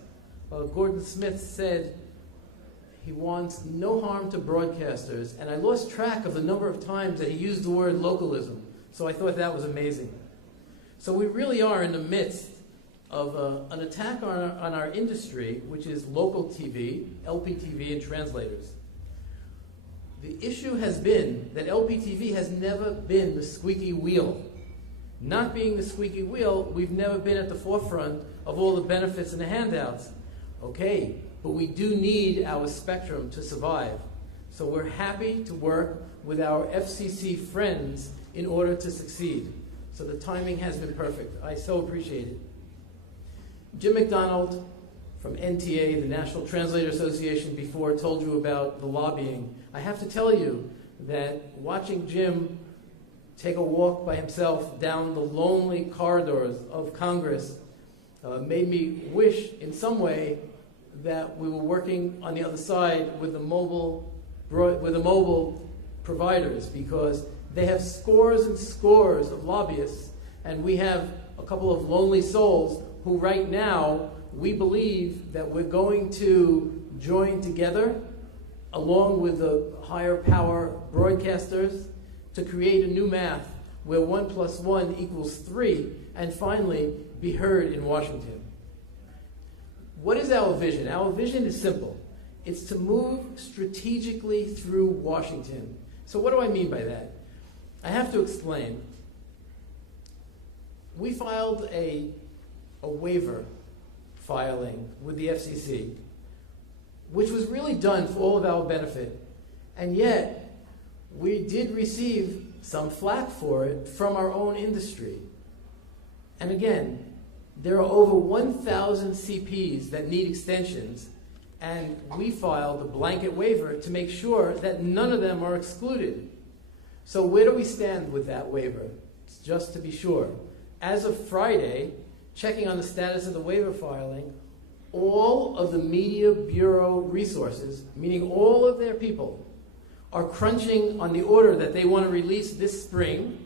Gordon Smith said he wants no harm to broadcasters, and I lost track of the number of times that he used the word localism, so I thought that was amazing. So we really are in the midst of an attack on our industry, which is local TV, LPTV, and translators. The issue has been that LPTV has never been the squeaky wheel. Not being the squeaky wheel, we've never been at the forefront of all the benefits and the handouts. Okay, but we do need our spectrum to survive. So we're happy to work with our FCC friends in order to succeed. So the timing has been perfect. I so appreciate it. Jim McDonald from NTA, the National Translator Association, before told you about the lobbying. I have to tell you that watching Jim take a walk by himself down the lonely corridors of Congress made me wish in some way that we were working on the other side with the mobile providers, because they have scores and scores of lobbyists, and we have a couple of lonely souls who right now we believe that we're going to join together along with the higher power broadcasters to create a new math where 1 + 1 = 3 and finally be heard in Washington. What is our vision? Our vision is simple. It's to move strategically through Washington. So what do I mean by that? I have to explain. We filed a waiver filing with the FCC, which was really done for all of our benefit. And yet, we did receive some flack for it from our own industry. And again, there are over 1,000 CPs that need extensions, and we filed a blanket waiver to make sure that none of them are excluded. So where do we stand with that waiver? Just to be sure. As of Friday, checking on the status of the waiver filing, all of the Media Bureau resources, meaning all of their people, are crunching on the order that they want to release this spring,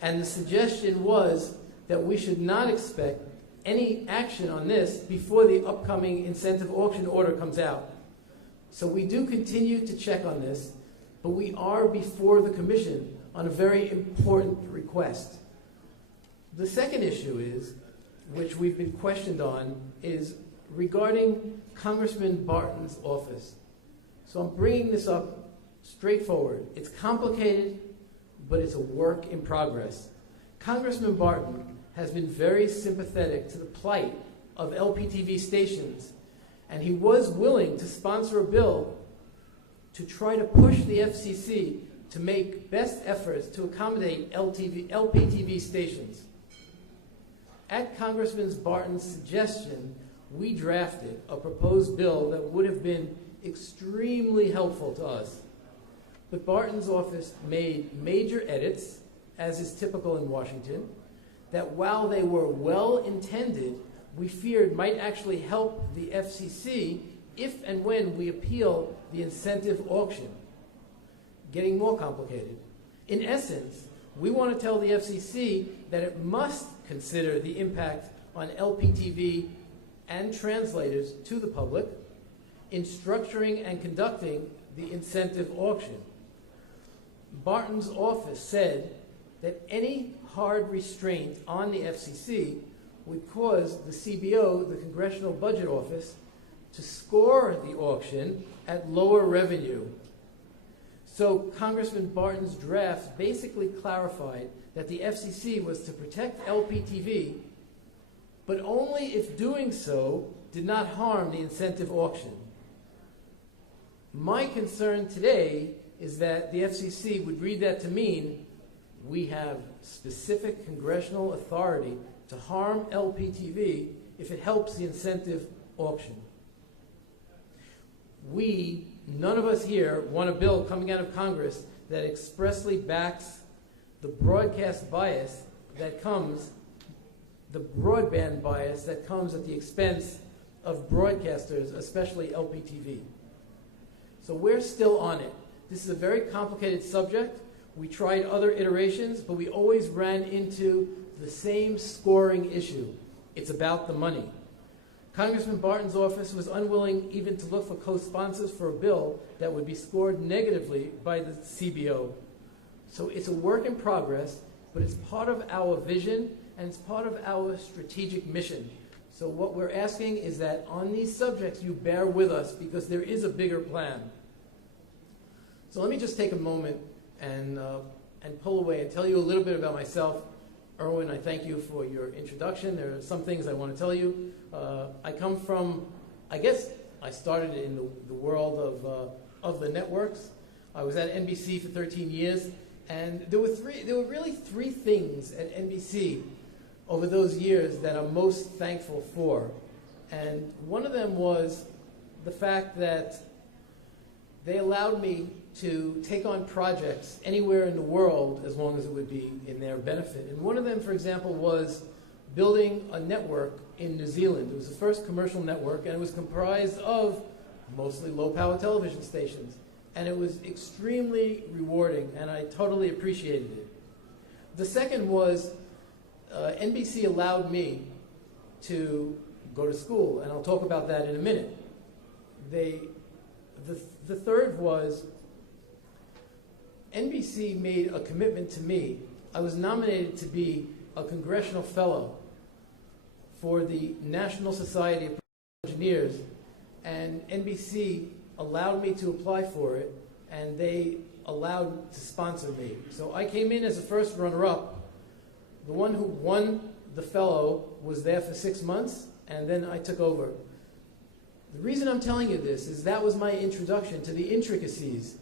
and the suggestion was that we should not expect any action on this before the upcoming incentive auction order comes out. So we do continue to check on this, but we are before the Commission on a very important request. The second issue is, which we've been questioned on, is regarding Congressman Barton's office. So I'm bringing this up straightforward. It's complicated, but it's a work in progress. Congressman Barton has been very sympathetic to the plight of LPTV stations, and he was willing to sponsor a bill to try to push the FCC to make best efforts to accommodate LPTV stations. At Congressman Barton's suggestion, we drafted a proposed bill that would have been extremely helpful to us. But Barton's office made major edits, as is typical in Washington, that while they were well-intended, we feared might actually help the FCC if and when we appeal the incentive auction, getting more complicated. In essence, we want to tell the FCC that it must consider the impact on LPTV and translators to the public in structuring and conducting the incentive auction. Barton's office said that any hard restraint on the FCC would cause the CBO, the Congressional Budget Office, to score the auction at lower revenue. So Congressman Barton's draft basically clarified that the FCC was to protect LPTV, but only if doing so did not harm the incentive auction. My concern today is that the FCC would read that to mean we have specific congressional authority to harm LPTV if it helps the incentive auction. None of us here want a bill coming out of Congress that expressly backs the broadcast bias that comes, the broadband bias that comes at the expense of broadcasters, especially LPTV. So we're still on it. This is a very complicated subject. We tried other iterations, but we always ran into the same scoring issue. It's about the money. Congressman Barton's office was unwilling even to look for co-sponsors for a bill that would be scored negatively by the CBO. So it's a work in progress, but it's part of our vision and it's part of our strategic mission. So what we're asking is that on these subjects you bear with us because there is a bigger plan. So let me just take a moment and pull away and tell you a little bit about myself. Erwin, I thank you for your introduction. There are some things I want to tell you. I come from, I guess I started in the world of the networks. I was at NBC for 13 years, and there were really three things at NBC over those years that I'm most thankful for. And one of them was the fact that they allowed me to take on projects anywhere in the world as long as it would be in their benefit. And one of them, for example, was building a network in New Zealand. It was the first commercial network, and it was comprised of mostly low-power television stations. And it was extremely rewarding, and I totally appreciated it. The second was NBC allowed me to go to school, and I'll talk about that in a minute. The third was NBC made a commitment to me. I was nominated to be a congressional fellow for the National Society of Engineers, and NBC allowed me to apply for it, and they allowed to sponsor me. So I came in as a first runner-up. The one who won the fellow was there for 6 months, and then I took over. The reason I'm telling you this is that was my introduction to the intricacies,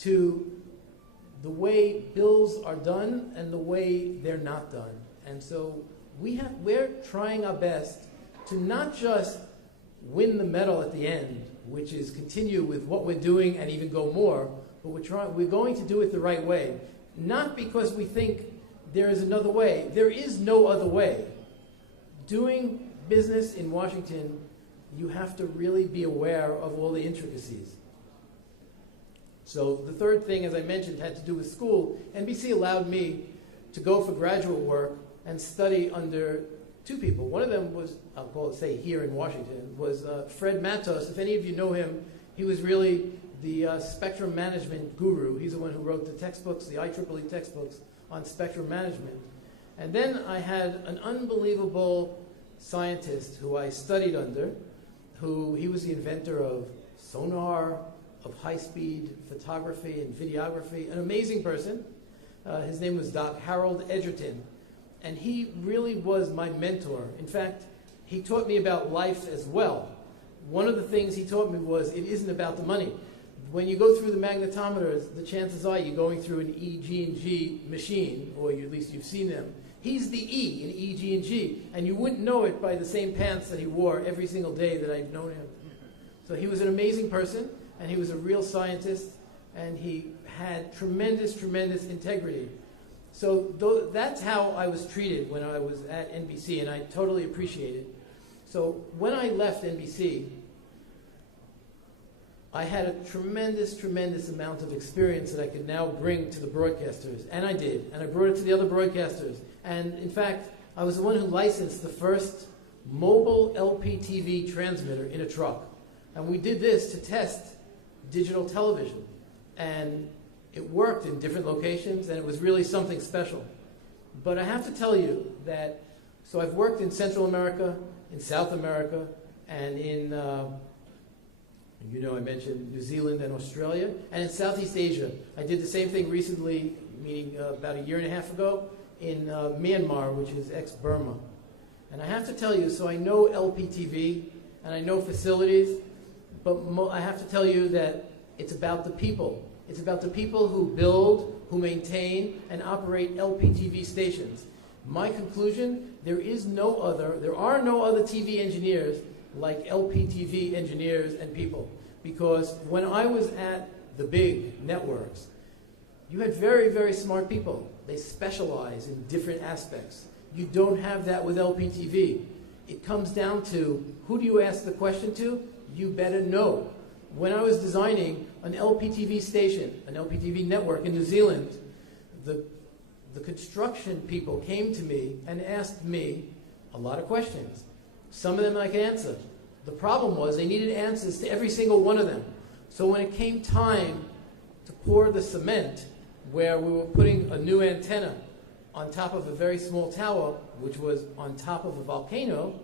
to the way bills are done and the way they're not done. And so we're trying our best to not just win the medal at the end, which is continue with what we're doing and even go more, but we're going to do it the right way. Not because we think there is another way. There is no other way. Doing business in Washington, you have to really be aware of all the intricacies. So the third thing, as I mentioned, had to do with school. NBC allowed me to go for graduate work and study under two people. One of them was, I'll call it, say, here in Washington, was Fred Matos. If any of you know him, he was really the spectrum management guru. He's the one who wrote the textbooks, the IEEE textbooks on spectrum management. And then I had an unbelievable scientist who I studied under, he was the inventor of sonar, of high-speed photography and videography, an amazing person. His name was Doc Harold Edgerton, and he really was my mentor. In fact, he taught me about life as well. One of the things he taught me was it isn't about the money. When you go through the magnetometers, the chances are you're going through an E, G, and G machine, or at least you've seen them. He's the E in E, G, and G, and you wouldn't know it by the same pants that he wore every single day that I've known him. So he was an amazing person, and he was a real scientist, and he had tremendous, tremendous integrity. So that's how I was treated when I was at NBC, and I totally appreciate it. So when I left NBC, I had a tremendous, tremendous amount of experience that I could now bring to the broadcasters, and I did, and I brought it to the other broadcasters. And in fact, I was the one who licensed the first mobile LPTV transmitter in a truck. And we did this to test digital television. And it worked in different locations, and it was really something special. But I have to tell you that, so I've worked in Central America, in South America, and in, I mentioned New Zealand and Australia, and in Southeast Asia. I did the same thing recently, meaning about a year and a half ago, in Myanmar, which is ex-Burma. And I have to tell you, so I know LPTV, and I know facilities, but I have to tell you that it's about the people. It's about the people who build, who maintain, and operate LPTV stations. My conclusion, there are no other TV engineers like LPTV engineers and people. Because when I was at the big networks, you had very, very smart people. They specialize in different aspects. You don't have that with LPTV. It comes down to, who do you ask the question to? You better know. When I was designing an LPTV station, an LPTV network in New Zealand, the construction people came to me and asked me a lot of questions. Some of them I could answer. The problem was they needed answers to every single one of them. So when it came time to pour the cement, where we were putting a new antenna on top of a very small tower, which was on top of a volcano,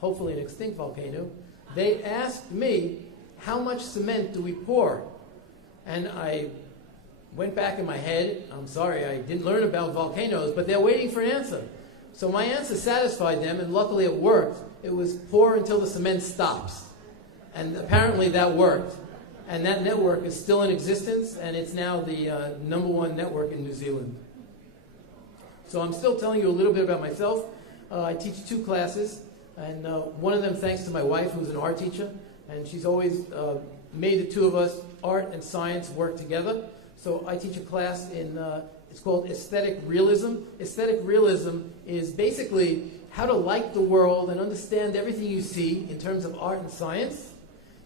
hopefully an extinct volcano, they asked me, how much cement do we pour? And I went back in my head. I'm sorry, I didn't learn about volcanoes, but they're waiting for an answer. So my answer satisfied them, and luckily it worked. It was pour until the cement stops. And apparently that worked. And that network is still in existence, and it's now the #1 network in New Zealand. So I'm still telling you a little bit about myself. I teach 2 classes, and one of them thanks to my wife, who's an art teacher, and she's always made the 2 of us, art and science, work together. So I teach a class in, it's called Aesthetic Realism. Aesthetic Realism is basically how to like the world and understand everything you see in terms of art and science,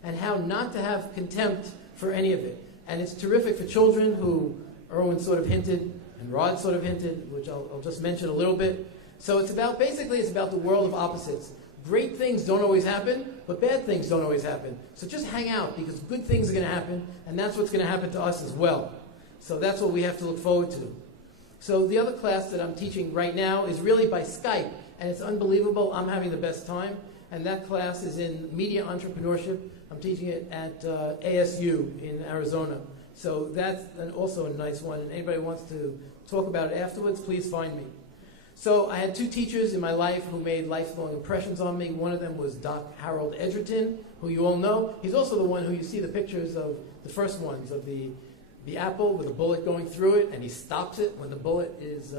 and how not to have contempt for any of it. And it's terrific for children, who Erwin sort of hinted, and Rod sort of hinted, which I'll just mention a little bit. So it's about, basically, it's about the world of opposites. Great things don't always happen, but bad things don't always happen. So just hang out, because good things are going to happen, and that's what's going to happen to us as well. So that's what we have to look forward to. So the other class that I'm teaching right now is really by Skype, and it's unbelievable. I'm having the best time. And that class is in media entrepreneurship. I'm teaching it at ASU in Arizona. So that's also a nice one. And anybody wants to talk about it afterwards, please find me. So I had 2 teachers in my life who made lifelong impressions on me. One of them was Doc Harold Edgerton, who you all know. He's also the one who you see the pictures of, the first ones, of the apple with a bullet going through it, and he stops it when the bullet is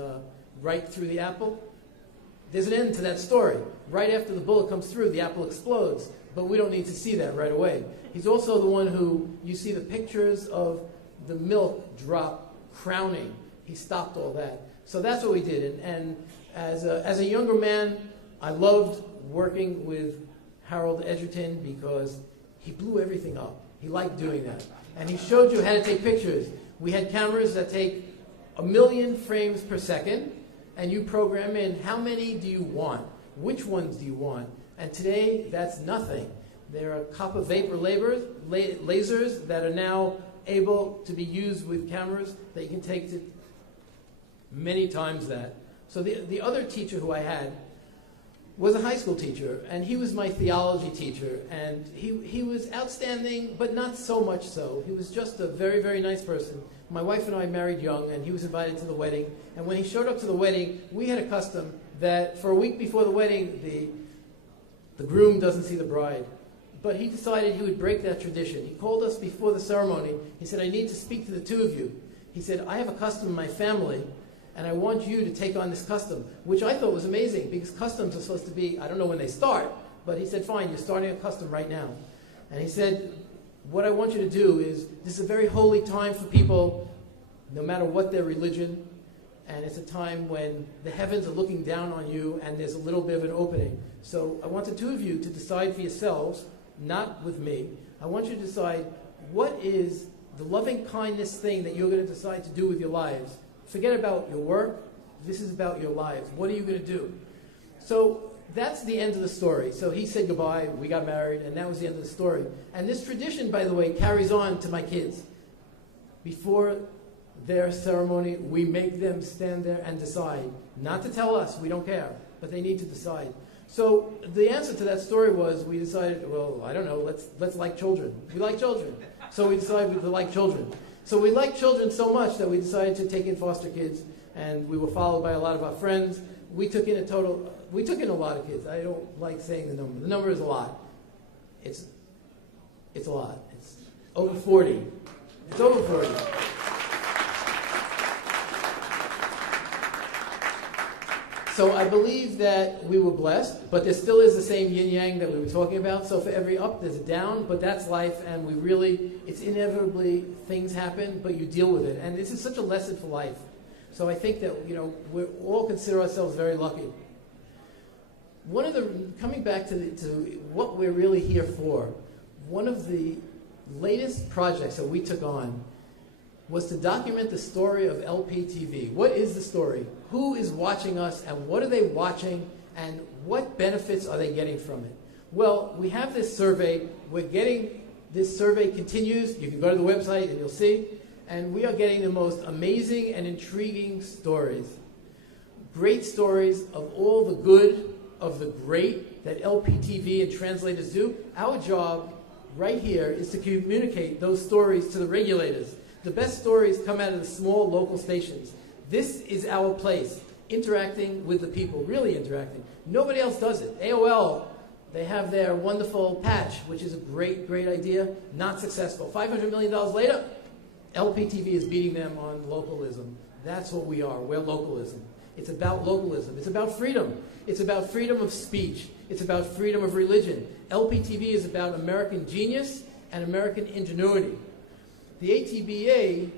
right through the apple. There's an end to that story. Right after the bullet comes through, the apple explodes, but we don't need to see that right away. He's also the one who, you see the pictures of the milk drop crowning. He stopped all that. So that's what we did. And as a younger man, I loved working with Harold Edgerton because he blew everything up. He liked doing that. And he showed you how to take pictures. We had cameras that take 1 million frames per second, and you program in how many do you want, which ones do you want. And today, that's nothing. There are copper vapor lasers that are now able to be used with cameras that you can take to many times that. So the other teacher who I had was a high school teacher, and he was my theology teacher, and he was outstanding, but not so much so. He was just a very, very nice person. My wife and I married young, and he was invited to the wedding, and when he showed up to the wedding, we had a custom that for a week before the wedding, the groom doesn't see the bride. But he decided he would break that tradition. He called us before the ceremony. He said, I need to speak to the two of you. He said, I have a custom in my family, and I want you to take on this custom, which I thought was amazing, because customs are supposed to be, I don't know when they start, but he said, fine, you're starting a custom right now. And he said, what I want you to do is, this is a very holy time for people, no matter what their religion, and it's a time when the heavens are looking down on you, and there's a little bit of an opening. So I want the two of you to decide for yourselves, not with me. I want you to decide what is the loving kindness thing that you're going to decide to do with your lives. Forget about your work. This is about your lives. What are you going to do? So that's the end of the story. So he said goodbye, we got married, and that was the end of the story. And this tradition, by the way, carries on to my kids. Before their ceremony, we make them stand there and decide. Not to tell us, we don't care, but they need to decide. So the answer to that story was, we decided, well, I don't know, let's like children. We like children. So we decided to like children. So we like children so much that we decided to take in foster kids, and we were followed by a lot of our friends. We took in a lot of kids. I don't like saying the number. The number is a lot. It's a lot. It's over 40. It's over 40. So I believe that we were blessed, but there still is the same yin-yang that we were talking about. So for every up, there's a down, but that's life, and it's inevitably, things happen, but you deal with it. And this is such a lesson for life. So I think that, we all consider ourselves very lucky. Coming back to what we're really here for, one of the latest projects that we took on was to document the story of LPTV. What is the story? Who is watching us, and what are they watching, and what benefits are they getting from it? Well, we have this survey. This survey continues. You can go to the website and you'll see. And we are getting the most amazing and intriguing stories. Great stories of all the good, of the great that LPTV and translators do. Our job right here is to communicate those stories to the regulators. The best stories come out of the small local stations. This is our place, interacting with the people, really interacting. Nobody else does it. AOL, they have their wonderful patch, which is a great, great idea, not successful. $500 million later, LPTV is beating them on localism. That's what we are. We're localism. It's about localism. It's about freedom. It's about freedom of speech. It's about freedom of religion. LPTV is about American genius and American ingenuity. The ATBA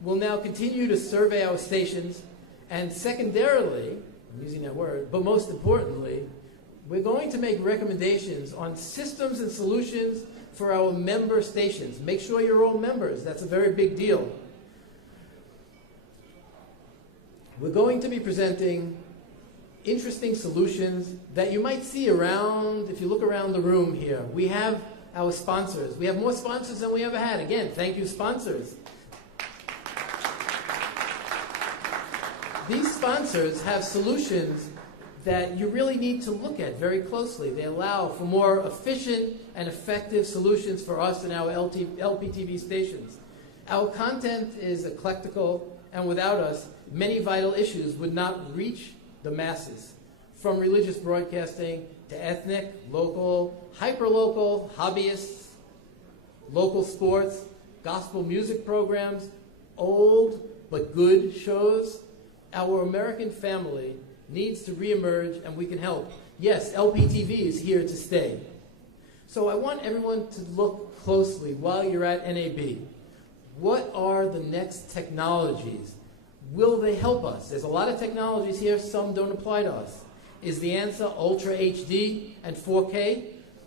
will now continue to survey our stations, and secondarily, I'm using that word, but most importantly, we're going to make recommendations on systems and solutions for our member stations. Make sure you're all members. That's a very big deal. We're going to be presenting interesting solutions that you might see around, if you look around the room here. We have our sponsors. We have more sponsors than we ever had. Again, thank you, sponsors. These sponsors have solutions that you really need to look at very closely. They allow for more efficient and effective solutions for us and our LPTV stations. Our content is eclectical, and without us, many vital issues would not reach the masses, from religious broadcasting to ethnic, local, hyperlocal, hobbyists, local sports, gospel music programs, old but good shows. Our American family needs to reemerge, and we can help. Yes, LPTV is here to stay. So I want everyone to look closely while you're at NAB. What are the next technologies? Will they help us? There's a lot of technologies here, some don't apply to us. Is the answer Ultra HD and 4K?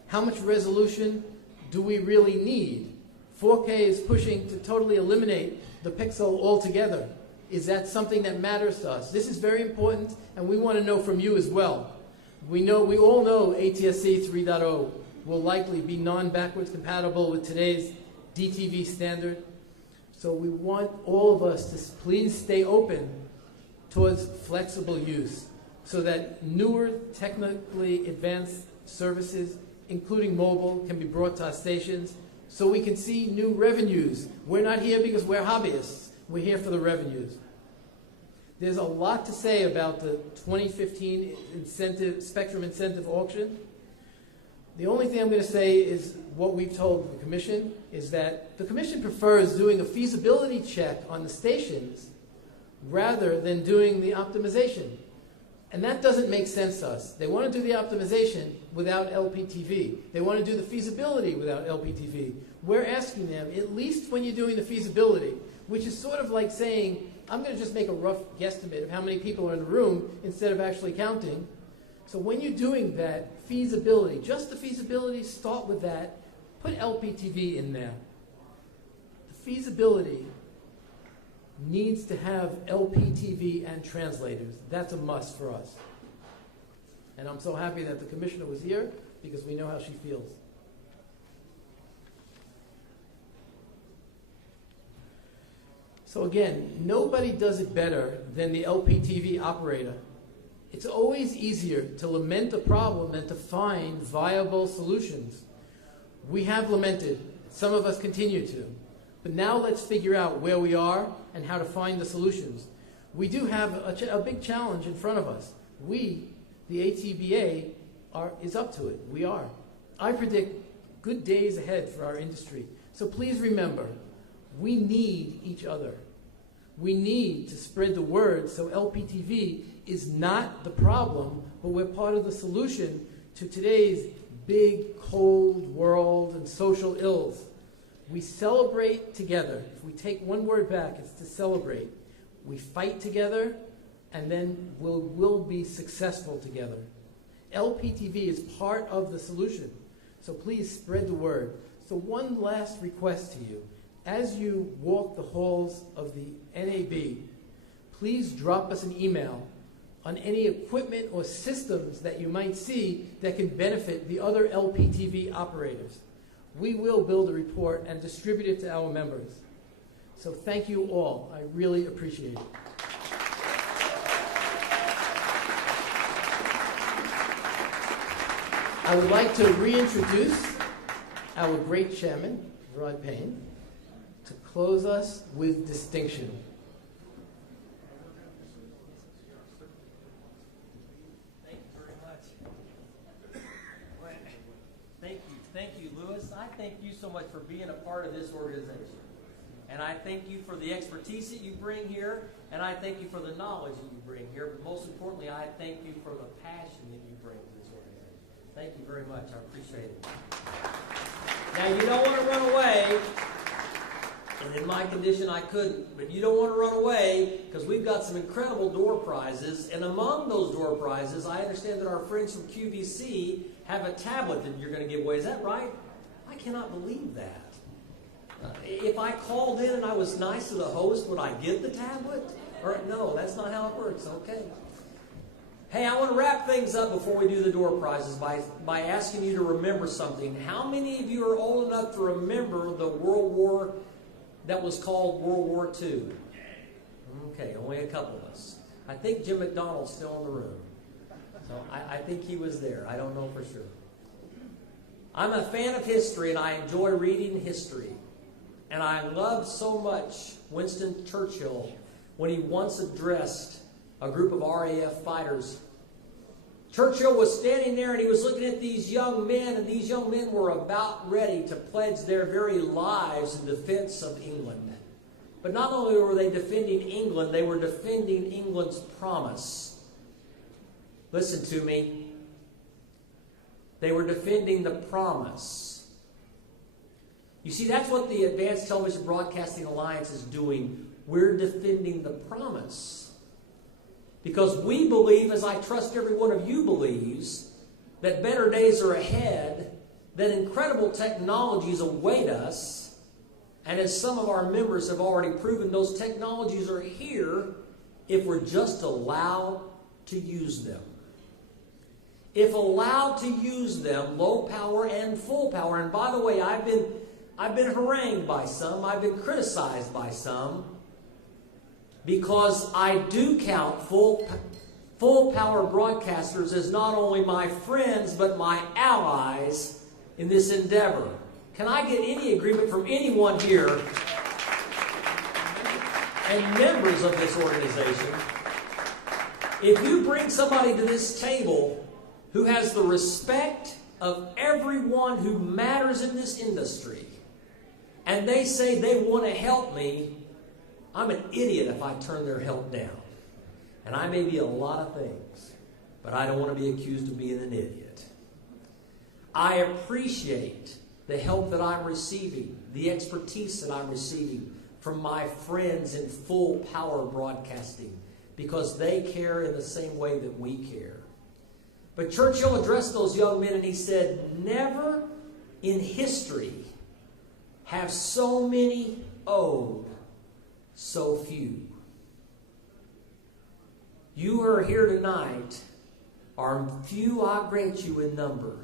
How much resolution do we really need? 4K is pushing to totally eliminate the pixel altogether. Is that something that matters to us? This is very important, and we want to know from you as well. We all know ATSC 3.0 will likely be non-backwards compatible with today's DTV standard. So we want all of us to please stay open towards flexible use. so that newer, technically advanced services, including mobile, can be brought to our stations, so we can see new revenues. We're not here because we're hobbyists. We're here for the revenues. There's a lot to say about the 2015 Spectrum Incentive Auction. The only thing I'm going to say is what we've told the Commission is that the Commission prefers doing a feasibility check on the stations rather than doing the optimization. And that doesn't make sense to us. They want to do the optimization without LPTV. They want to do the feasibility without LPTV. We're asking them, at least when you're doing the feasibility, which is sort of like saying, I'm going to just make a rough guesstimate of how many people are in the room instead of actually counting. So when you're doing that feasibility, just the feasibility, start with that. Put LPTV in there. The feasibility needs to have LPTV and translators. That's a must for us. And I'm so happy that the Commissioner was here because we know how she feels. So again, nobody does it better than the LPTV operator. It's always easier to lament a problem than to find viable solutions. We have lamented. Some of us continue to. But now let's figure out where we are and how to find the solutions. We do have a big challenge in front of us. We, the ATBA, is up to it. We are. I predict good days ahead for our industry. So please remember, we need each other. We need to spread the word so LPTV is not the problem, but we're part of the solution to today's big, cold world and social ills. We celebrate together. If we take one word back, it's to celebrate. We fight together, and then we'll be successful together. LPTV is part of the solution, so please spread the word. So one last request to you. As you walk the halls of the NAB, please drop us an email on any equipment or systems that you might see that can benefit the other LPTV operators. We will build a report and distribute it to our members. So thank you all. I really appreciate it. I would like to reintroduce our great chairman, Rod Payne, to close us with distinction. Thank you very much. Thank you, Louis. I thank you so much for being a part of this organization. And I thank you for the expertise that you bring here, and I thank you for the knowledge that you bring here, but most importantly, I thank you for the passion that you bring to this organization. Thank you very much. I appreciate it. Now, you don't want to run away, and in my condition, I couldn't, but you don't want to run away because we've got some incredible door prizes, and among those door prizes, I understand that our friends from QVC have a tablet that you're going to give away. Is that right? I cannot believe that. If I called in and I was nice to the host, would I get the tablet? Or no, that's not how it works. Okay. Hey, I want to wrap things up before we do the door prizes by asking you to remember something. How many of you are old enough to remember the World War that was called World War II? Okay, only a couple of us. I think Jim McDonald's still in the room. So I think he was there. I don't know for sure. I'm a fan of history, and I enjoy reading history. And I love so much Winston Churchill when he once addressed a group of RAF fighters. Churchill was standing there and he was looking at these young men, and these young men were about ready to pledge their very lives in defense of England. But not only were they defending England, they were defending England's promise. Listen to me. They were defending the promise. You see, that's what the Advanced Television Broadcasting Alliance is doing. We're defending the promise. Because we believe, as I trust every one of you believes, that better days are ahead, that incredible technologies await us, and as some of our members have already proven, those technologies are here if we're just allowed to use them. If allowed to use them, low power and full power, and by the way, I've been harangued by some, I've been criticized by some, because I do count full Full Power Broadcasters as not only my friends, but my allies in this endeavor. Can I get any agreement from anyone here and members of this organization? If you bring somebody to this table who has the respect of everyone who matters in this industry, and they say they want to help me, I'm an idiot if I turn their help down. And I may be a lot of things, but I don't want to be accused of being an idiot. I appreciate the help that I'm receiving, the expertise that I'm receiving from my friends in Full Power Broadcasting, because they care in the same way that we care. But Churchill addressed those young men and he said, never in history have so many owed so few. You who are here tonight are few, I grant you, in number,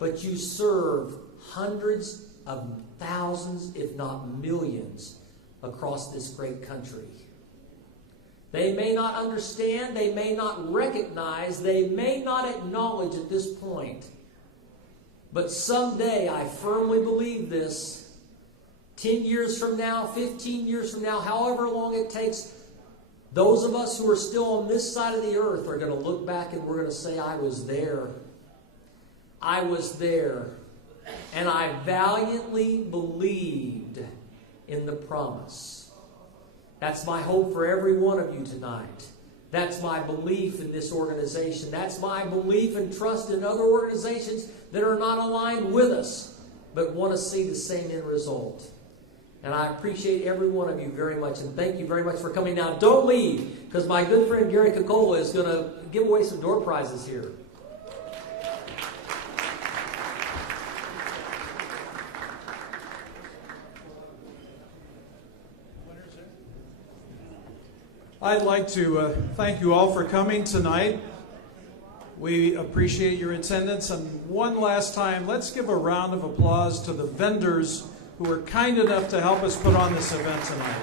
but you serve hundreds of thousands, if not millions, across this great country. They may not understand, they may not recognize, they may not acknowledge at this point, but someday, I firmly believe this, 10 years from now, 15 years from now, however long it takes, those of us who are still on this side of the earth are going to look back and we're going to say, I was there. I was there. And I valiantly believed in the promise. That's my hope for every one of you tonight. That's my belief in this organization. That's my belief and trust in other organizations that are not aligned with us, but want to see the same end result. And I appreciate every one of you very much, and thank you very much for coming. Now, don't leave, because my good friend Gary Kokola is going to give away some door prizes here. I'd like to thank you all for coming tonight. We appreciate your attendance. And one last time, let's give a round of applause to the vendors who were kind enough to help us put on this event tonight.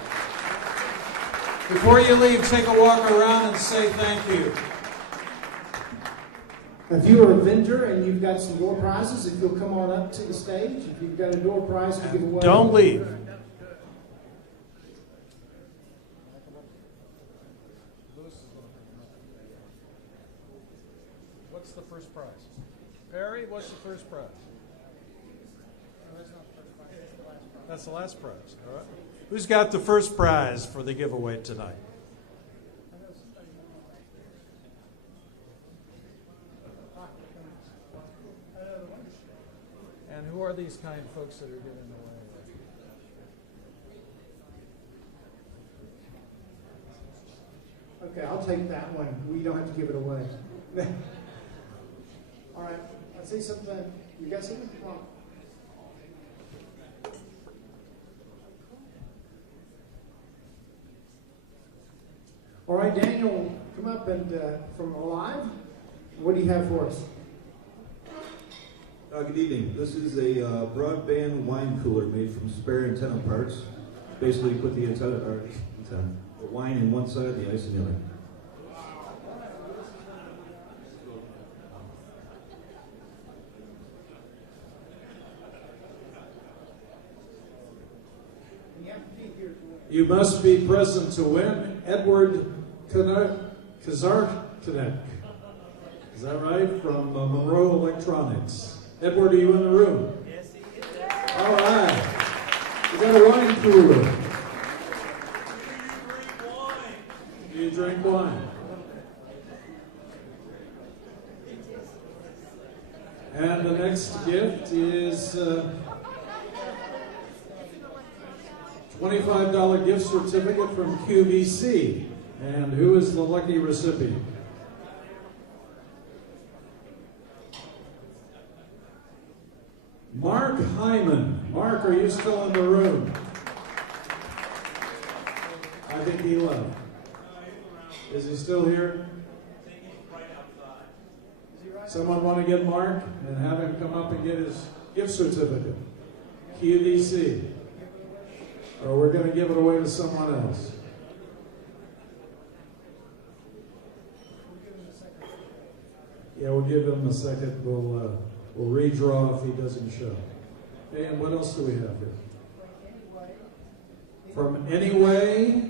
Before you leave, take a walk around and say thank you. If you are a vendor and you've got some door prizes, if you'll come on up to the stage, if you've got a door prize to give away. Don't leave. What's the first prize? Perry, what's the first prize? That's the last prize. All right. Who's got the first prize for the giveaway tonight? And who are these kind folks that are giving away? Okay, I'll take that one. We don't have to give it away. All right, I see something. You got something? Come on. All right, Daniel, come up and from Alive. What do you have for us? Good evening. This is a broadband wine cooler made from spare antenna parts. Basically, put the wine in one side, the ice in the other. You must be present to win. Edward Kazarkanek. Is that right? From Monroe Electronics. Edward, are you in the room? Yes, he is. All right. You got a wine cooler. Do you drink wine? And the next gift is $25 gift certificate from QVC. And who is the lucky recipient? Mark Hyman. Mark, are you still in the room? I think he left. Is he still here? Someone want to get Mark and have him come up and get his gift certificate? QVC. Or we're going to give it away to someone else. Yeah, we'll give him a second. We'll redraw if he doesn't show. And what else do we have here? From Anyway,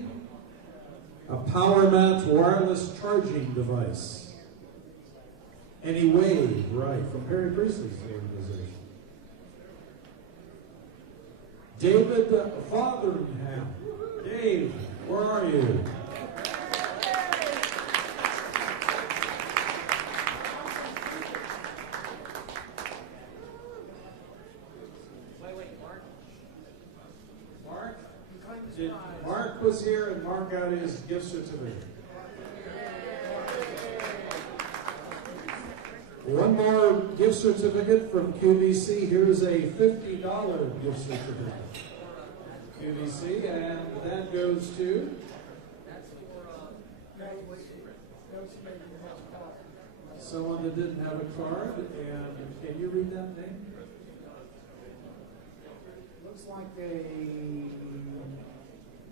a PowerMat wireless charging device. Anyway, right, from Perry Priestley's organization. David Fotheringham. Dave, where are you? Mark was here and Mark got his gift certificate. One more gift certificate from QVC. Here's a $50 gift certificate. QVC, and that goes to? Someone that didn't have a card. And can you read that name? Looks like a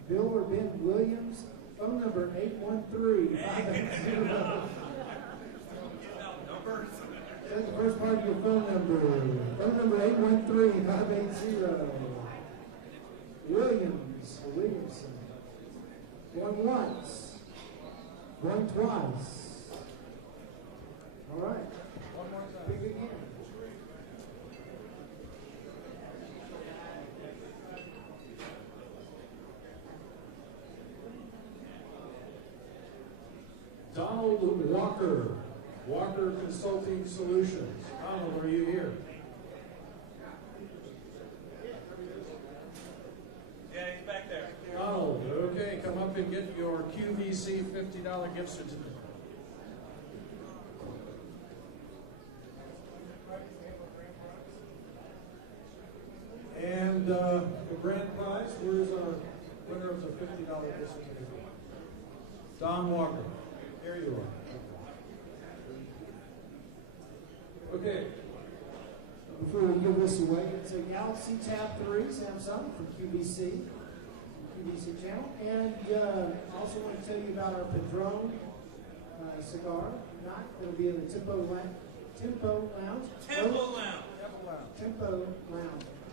Bill or Ben Williams, phone number 813-580. That's the first part of your phone number. Phone number 813-580. Williams, or Williamson. Going once. Going twice. All right. One more time. Pick again. Donald Walker, Walker Consulting Solutions. Donald, are you here? Yeah, he's back there. Donald, okay, come up and get your QVC $50 gift certificate. And the grand prize, where's our winner of the $50 gift certificate? Don Walker. There you are. Okay. Before we give this away, it's a Galaxy Tab 3 Samsung from QVC channel. And also want to tell you about our Padron cigar. It'll be in the Tempo Lounge.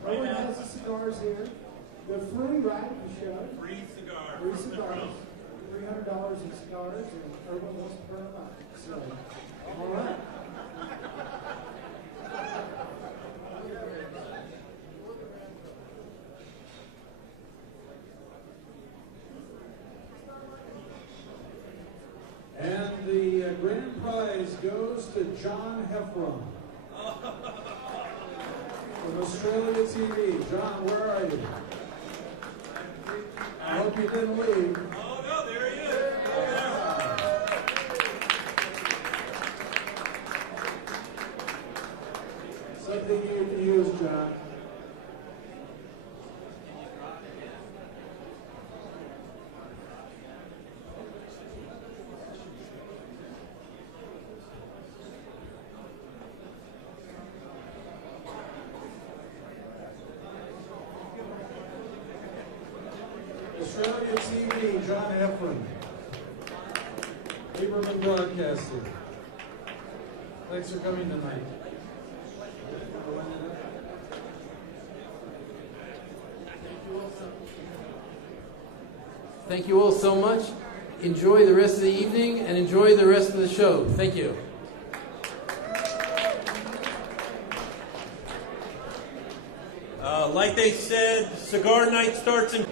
Owen has the cigars here. They're free, right? The show. Free cigars. Free cigars. $300 in cigars, and everyone wants to burn them up. So, all right. And the grand prize goes to John Heffron from Australia TV. John, where are you? I hope you didn't leave. Oh, no, there he is. Something you can use, John. Australia TV, John Heffron. Libin Broadcasting. Thanks for coming tonight. Thank you all so much. Enjoy the rest of the evening and enjoy the rest of the show. Thank you. Like they said, cigar night starts in...